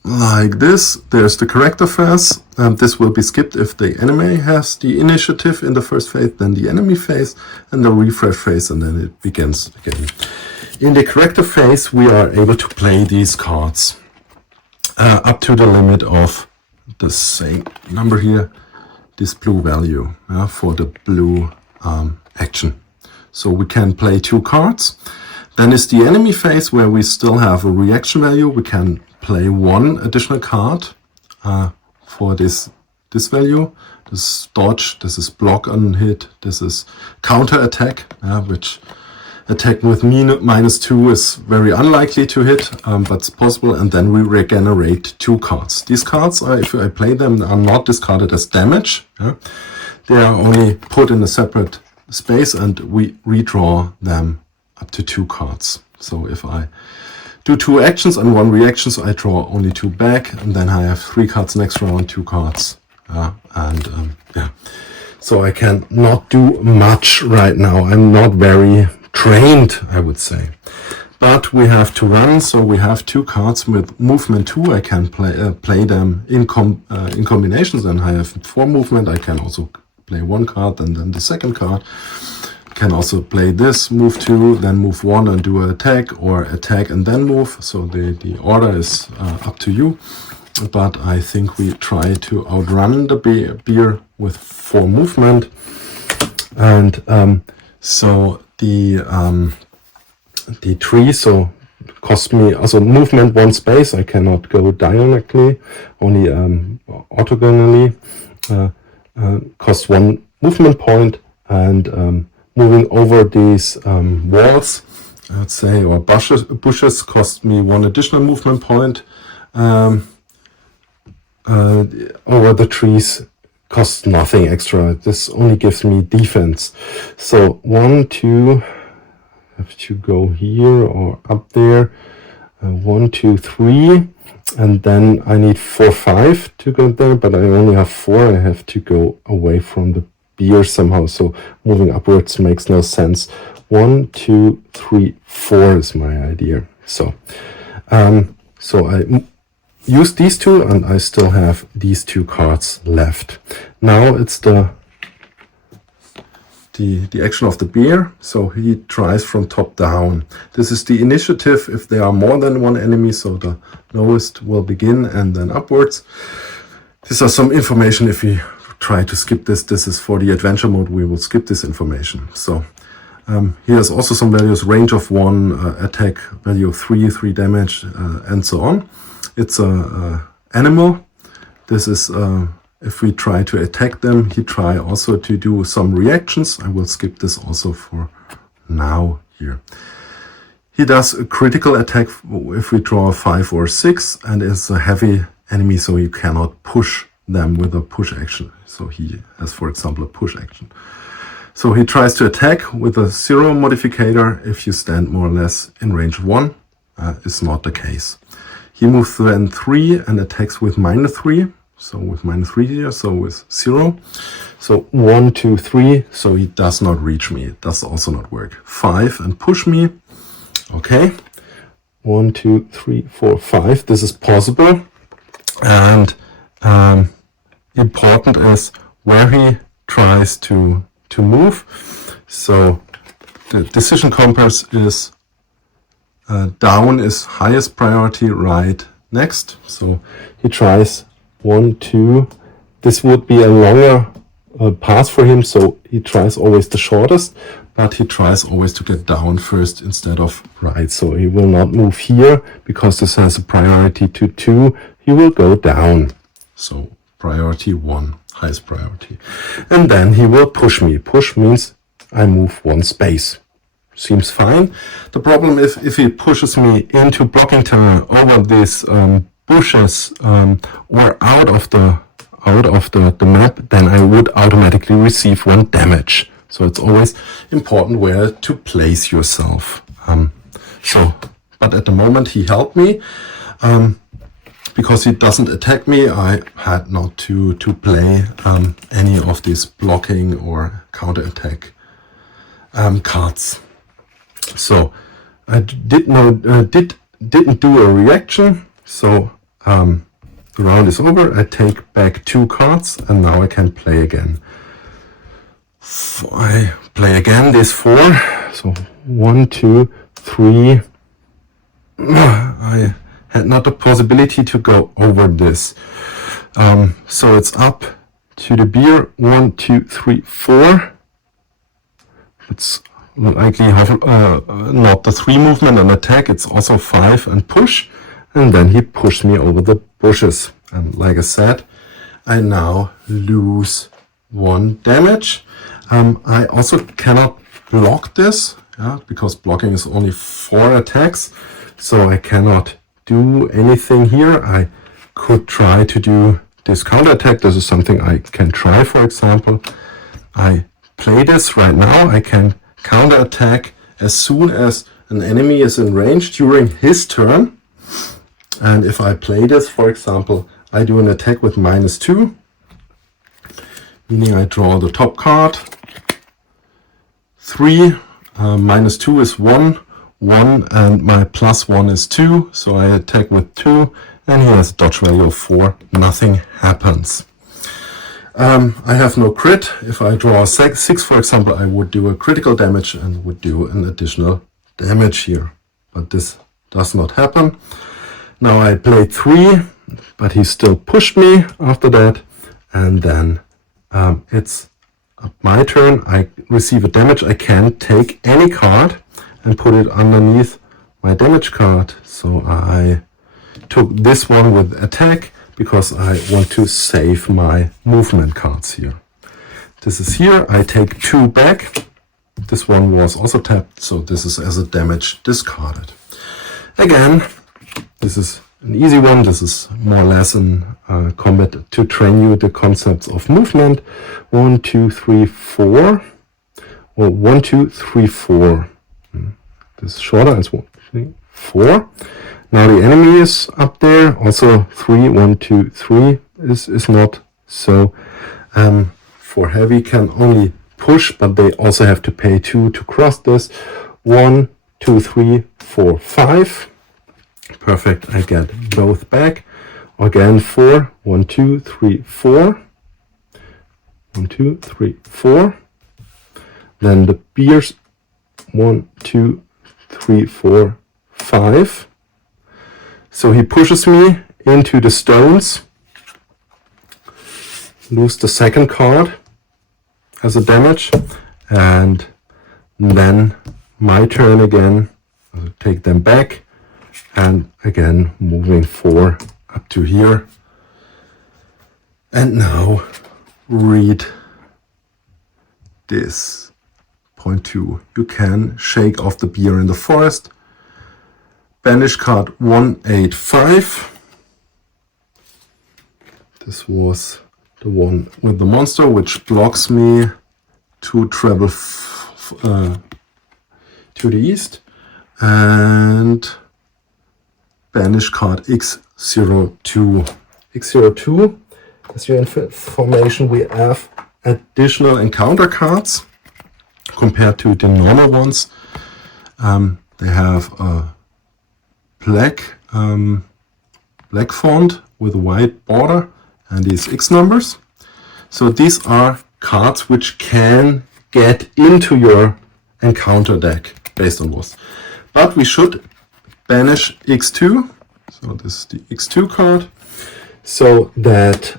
like this. There's the character phase, and this will be skipped if the enemy has the initiative in the first phase, then the enemy phase, and the refresh phase, and then it begins again. In the character phase, we are able to play these cards up to the limit of the same number here, this blue value for the blue action. So we can play 2 cards. Then is the enemy phase where we still have a reaction value. We can play 1 additional card for this value. This is dodge, this is block on hit, this is counter attack, which attack with -2 is very unlikely to hit, but it's possible. And then we regenerate 2 cards. These cards, if I play them, are not discarded as damage. They are only put in a separate space, and we redraw them up to 2 cards. So if I do 2 actions and 1 reaction, so I draw only 2 back, and then I have 3 cards next round, 2 cards. So I can not do much right now. I'm not very trained, I would say. But we have to run, so we have 2 cards with movement 2. I can play them in combinations, and I have 4 movement. I can also play 1 card and then the second card. Can also play this, move 2, then move 1 and do an attack, or attack and then move. So the order is up to you. But I think we try to outrun the beer with 4 movement. And so the tree cost me also movement 1 space. I cannot go diagonally, only orthogonally. Cost 1 movement point, and moving over these walls, I'd say, or bushes cost me 1 additional movement point. Over the trees costs nothing extra. This only gives me defense. So 1, 2, have to go here or up there. 1, 2, 3, and then I need 4, 5 to go there, but I only have 4. I have to go away from the beer somehow. So moving upwards makes no sense. 1, 2, 3, 4 is my idea. So I use these 2, and I still have these 2 cards left. Now it's the action of the bear. So he tries from top down. This is the initiative if there are more than 1 enemy. So the lowest will begin and then upwards. These are some information. If we try to skip this, this is for the adventure mode. We will skip this information. So here's also some values: range of 1, attack value of 3, 3 damage, and so on. It's a animal. This is if we try to attack them, he try also to do some reactions. I will skip this also for now here. He does a critical attack if we draw a 5 or 6, and is a heavy enemy, so you cannot push them with a push action. So he has, for example, a push action. So he tries to attack with a 0 modifier if you stand more or less in range of 1. Is not the case. He moves then 3 and attacks with -3. So with -3 here, so with 0. So 1, 2, 3, so he does not reach me. It does also not work. 5 and push me. Okay. 1, 2, 3, 4, 5. This is possible. And important is where he tries to move. So the decision compass is down is highest priority, right next. So he tries 1, 2. This would be a longer path for him, so he tries always the shortest, but he tries always to get down first instead of right. So he will not move here because this has a priority to 2. He will go down. So priority 1, highest priority. And then he will push me. Push means I move 1 space. Seems fine. The problem is if he pushes me into blocking terrain over these bushes or out of the map, then I would automatically receive 1 damage. So it's always important where to place yourself. But at the moment he helped me. Because he doesn't attack me, I had not to play any of these blocking or counter-attack cards. So I didn't do a reaction. So the round is over. I take back 2 cards, and now I can play again. I play again these 4. So 1, 2, 3. I had not the possibility to go over this. So it's up to the beer. 1, 2, 3, 4. it's likely have not the 3 movement and attack, it's also 5 and push, and then he pushed me over the bushes. And like I said, I now lose 1 damage. I also cannot block this, because blocking is only 4 attacks, so I cannot do anything here. I could try to do this counter attack. This is something I can try. For example, I play this right now. I can counter attack as soon as an enemy is in range during his turn. And if I play this, for example, I do an attack with -2, meaning I draw the top card. 3, -2 is 1, and my +1 is 2, so I attack with 2, and he has a dodge value of 4. Nothing happens. I have no crit. If I draw a 6, for example, I would do a critical damage and would do an additional damage here. But this does not happen. Now I played 3, but he still pushed me after that. And then it's my turn. I receive a damage. I can take any card and put it underneath my damage card. So I took this one with attack because I want to save my movement cards here. This is here. I take 2 back. This one was also tapped, so this is as a damage discarded. Again, this is an easy one. This is more or less in combat to train you the concepts of movement. 1, 2, 3, 4. Or 1, 2, 3, 4. This is shorter. It's 1, 3, 4. Now the enemy is up there. Also 3, 1, 2, 3 is not so. For heavy can only push, but they also have to pay 2 to cross this. 1, 2, 3, 4, 5. Perfect. I get both back. Again 4. 1, 2, 3, 4. 1, 2, 3, 4. Then the beers. 1, 2, 3, 4, 5. So he pushes me into the stones. Lose the second card as a damage. And then my turn again. I'll take them back. And again, moving 4 up to here. And now read this. Point 2. You can shake off the beer in the forest. Banish card 185. This was the one with the monster, which blocks me to travel to the east. And banish card X02. X02, as your information, we have additional encounter cards compared to the normal ones. They have a black font with a white border and these X numbers. So these are cards which can get into your encounter deck based on those. But we should banish X2. So this is the X2 card, so that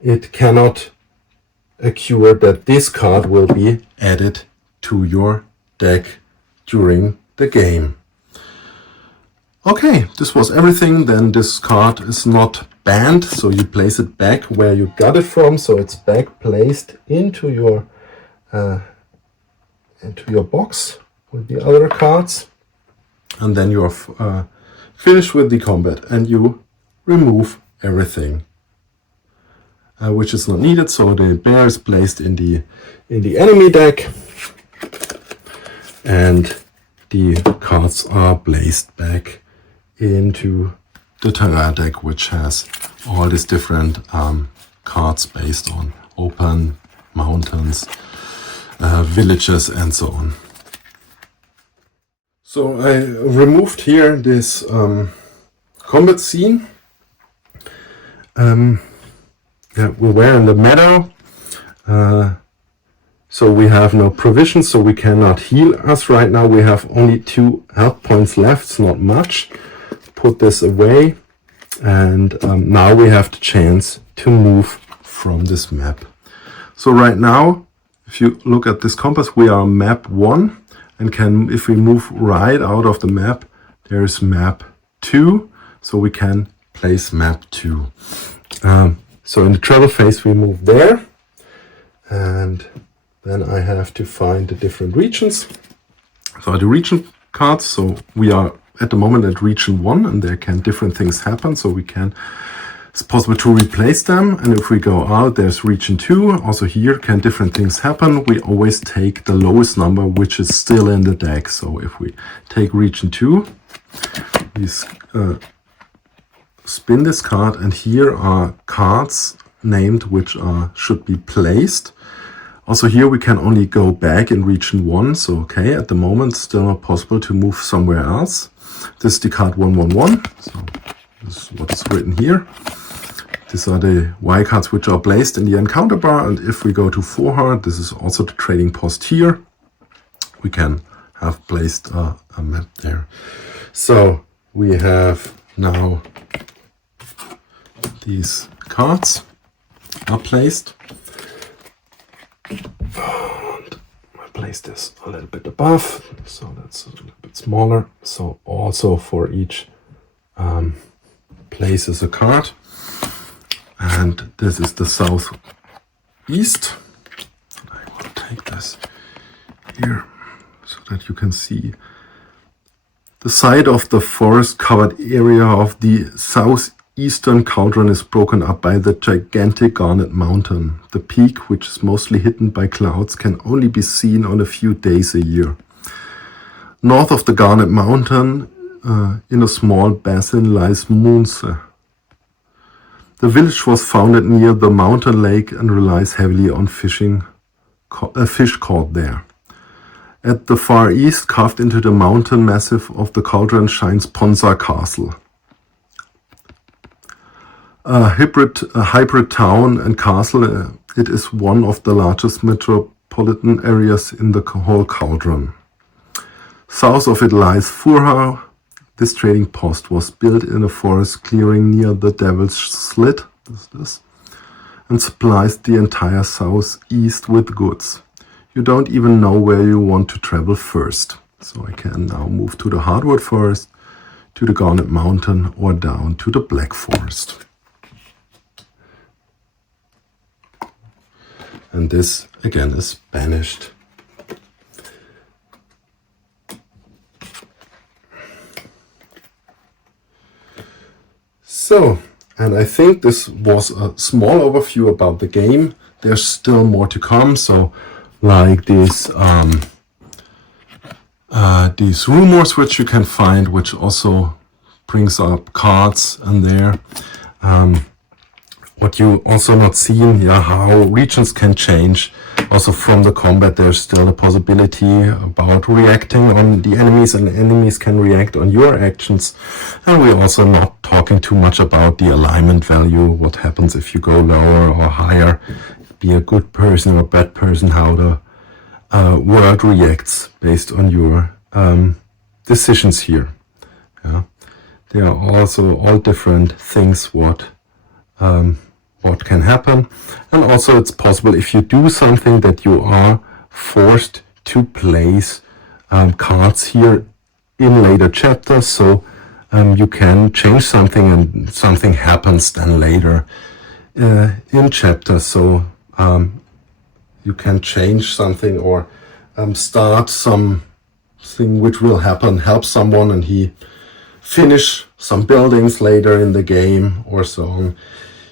it cannot occur that this card will be added to your deck during the game. Okay, this was everything. Then this card is not banned, so you place it back where you got it from. So it's back placed into your box with the other cards, and then you're finished with the combat, and you remove everything which is not needed. So the bear is placed in the enemy deck, and the cards are placed back into the Triha deck, which has all these different cards based on open mountains, villages, and so on. So I removed here this combat scene. We were in the meadow, so we have no provisions, so we cannot heal us right now. We have only 2 health points left, it's not much. Put this away, and now we have the chance to move from this map. So right now if you look at this compass, we are on map 1, and if we move right out of the map, there is map 2, so we can place map 2. So in the travel phase we move there, and then I have to find the different regions. So the region cards, so we are at the moment at region 1, and there can different things happen, so it's possible to replace them. And if we go out, there's region 2. Also here can different things happen. We always take the lowest number which is still in the deck. So if we take region 2, we spin this card, and here are cards named which should be placed. Also here we can only go back in region 1, so okay, at the moment still not possible to move somewhere else. This is the card 111, so this is what's written here. These are the Y cards which are placed in the encounter bar, and if we go to 4 heart, this is also the trading post here. We can have placed a map there. So we have now these cards are placed. And I place this a little bit above, so that's a little bit smaller. So also for each place is a card. And this is the southeast. I will take this here so that you can see the side of the forest covered area of the southeastern cauldron is broken up by the gigantic Garnet Mountain. The peak, which is mostly hidden by clouds, can only be seen on a few days a year. North of the Garnet Mountain, in a small basin, lies Munse. The village was founded near the mountain lake and relies heavily on fish caught there. At the far east, carved into the mountain massif of the cauldron, shines Ponza Castle. A hybrid town and castle, it is one of the largest metropolitan areas in the whole cauldron. South of it lies Furha. This trading post was built in a forest clearing near the Devil's Slit, and supplies the entire southeast with goods. You don't even know where you want to travel first. So I can now move to the Hardwood Forest, to the Garnet Mountain, or down to the Black Forest. And this again is banished. So, and I think this was a small overview about the game. There's still more to come. So, like these rumors which you can find, which also brings up cards and there. What you also not seen, how regions can change. Also from the combat, there's still a possibility about reacting on the enemies, and the enemies can react on your actions. And we're also not talking too much about the alignment value, what happens if you go lower or higher, be a good person or bad person, how the world reacts based on your decisions here. Yeah. There are also all different things what can happen, and also it's possible if you do something that you are forced to place cards here in later chapters, so you can change something and something happens then later in chapters. So you can change something or start something which will help someone, and he finish some buildings later in the game or so on.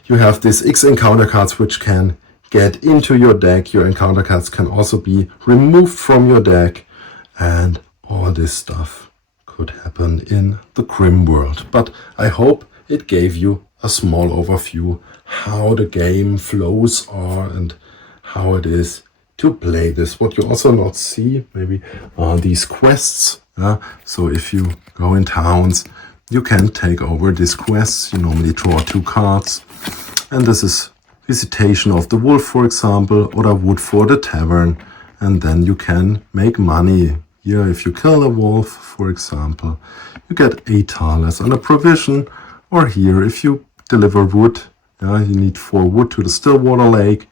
You have these X encounter cards which can get into your deck. Your encounter cards can also be removed from your deck, and all this stuff could happen in the Grimm World. But I hope it gave you a small overview how the game flows are and how it is to play this. What you also not see maybe are these quests. So if you go in towns, you can take over these quests. You normally draw 2 cards. And this is visitation of the wolf, for example, or a wood for the tavern. And then you can make money. Here, if you kill a wolf, for example, you get 8 thalers on a provision. Or here, if you deliver wood, you need 4 wood to the Stillwater Lake,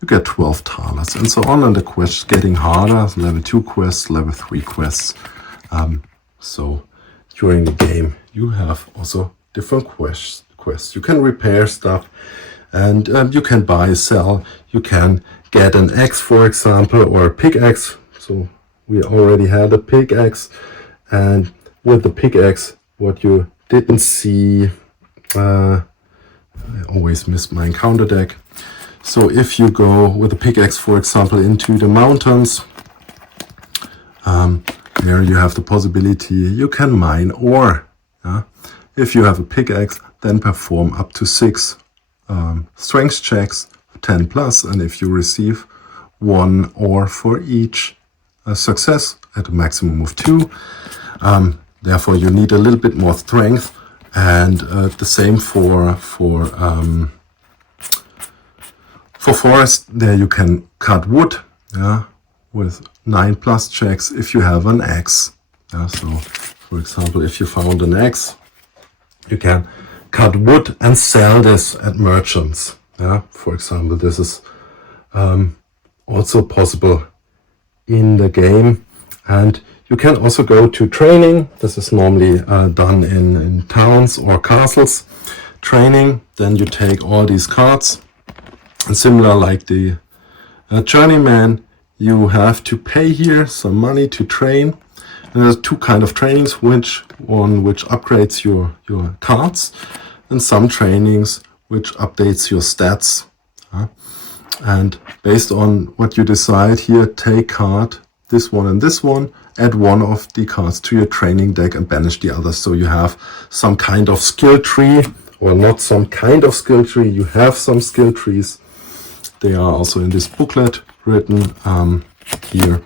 you get 12 thalers and so on. And the quests getting harder, level 2 quests, level 3 quests. So during the game, you have also different quests. You can repair stuff, and you can buy, sell. You can get an axe, for example, or a pickaxe. So we already had a pickaxe, and with the pickaxe, what you didn't see, I always miss my encounter deck. So if you go with a pickaxe, for example, into the mountains, there you have the possibility you can mine ore. If you have a pickaxe, then perform up to 6 strength checks, 10 plus, and if you receive 1 ore for each success at a maximum of 2, therefore you need a little bit more strength. And the same for forest. There you can cut wood, with 9 plus checks if you have an axe. So, for example, if you found an axe, you can cut wood and sell this at merchants. For example, this is also possible in the game. And you can also go to training. This is normally done in towns or castles. Training, then you take all these cards. And similar like the journeyman, you have to pay here some money to train. And there's 2 kind of trainings, which upgrades your cards, and some trainings which updates your stats. And based on what you decide here, take card, this one and this one, add one of the cards to your training deck and banish the others. So you have some kind of skill tree, or not some kind of skill tree, you have some skill trees. They are also in this booklet written here.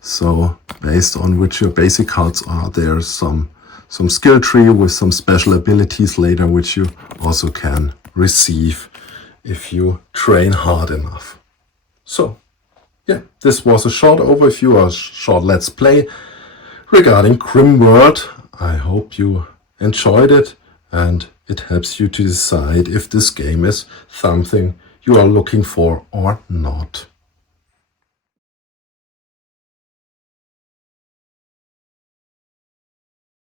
So based on which your basic cards are, there's some skill tree with some special abilities later, which you also can receive if you train hard enough. So yeah, this was a short overview, a short let's play regarding Grimm World. I hope you enjoyed it and it helps you to decide if this game is something you are looking for or not.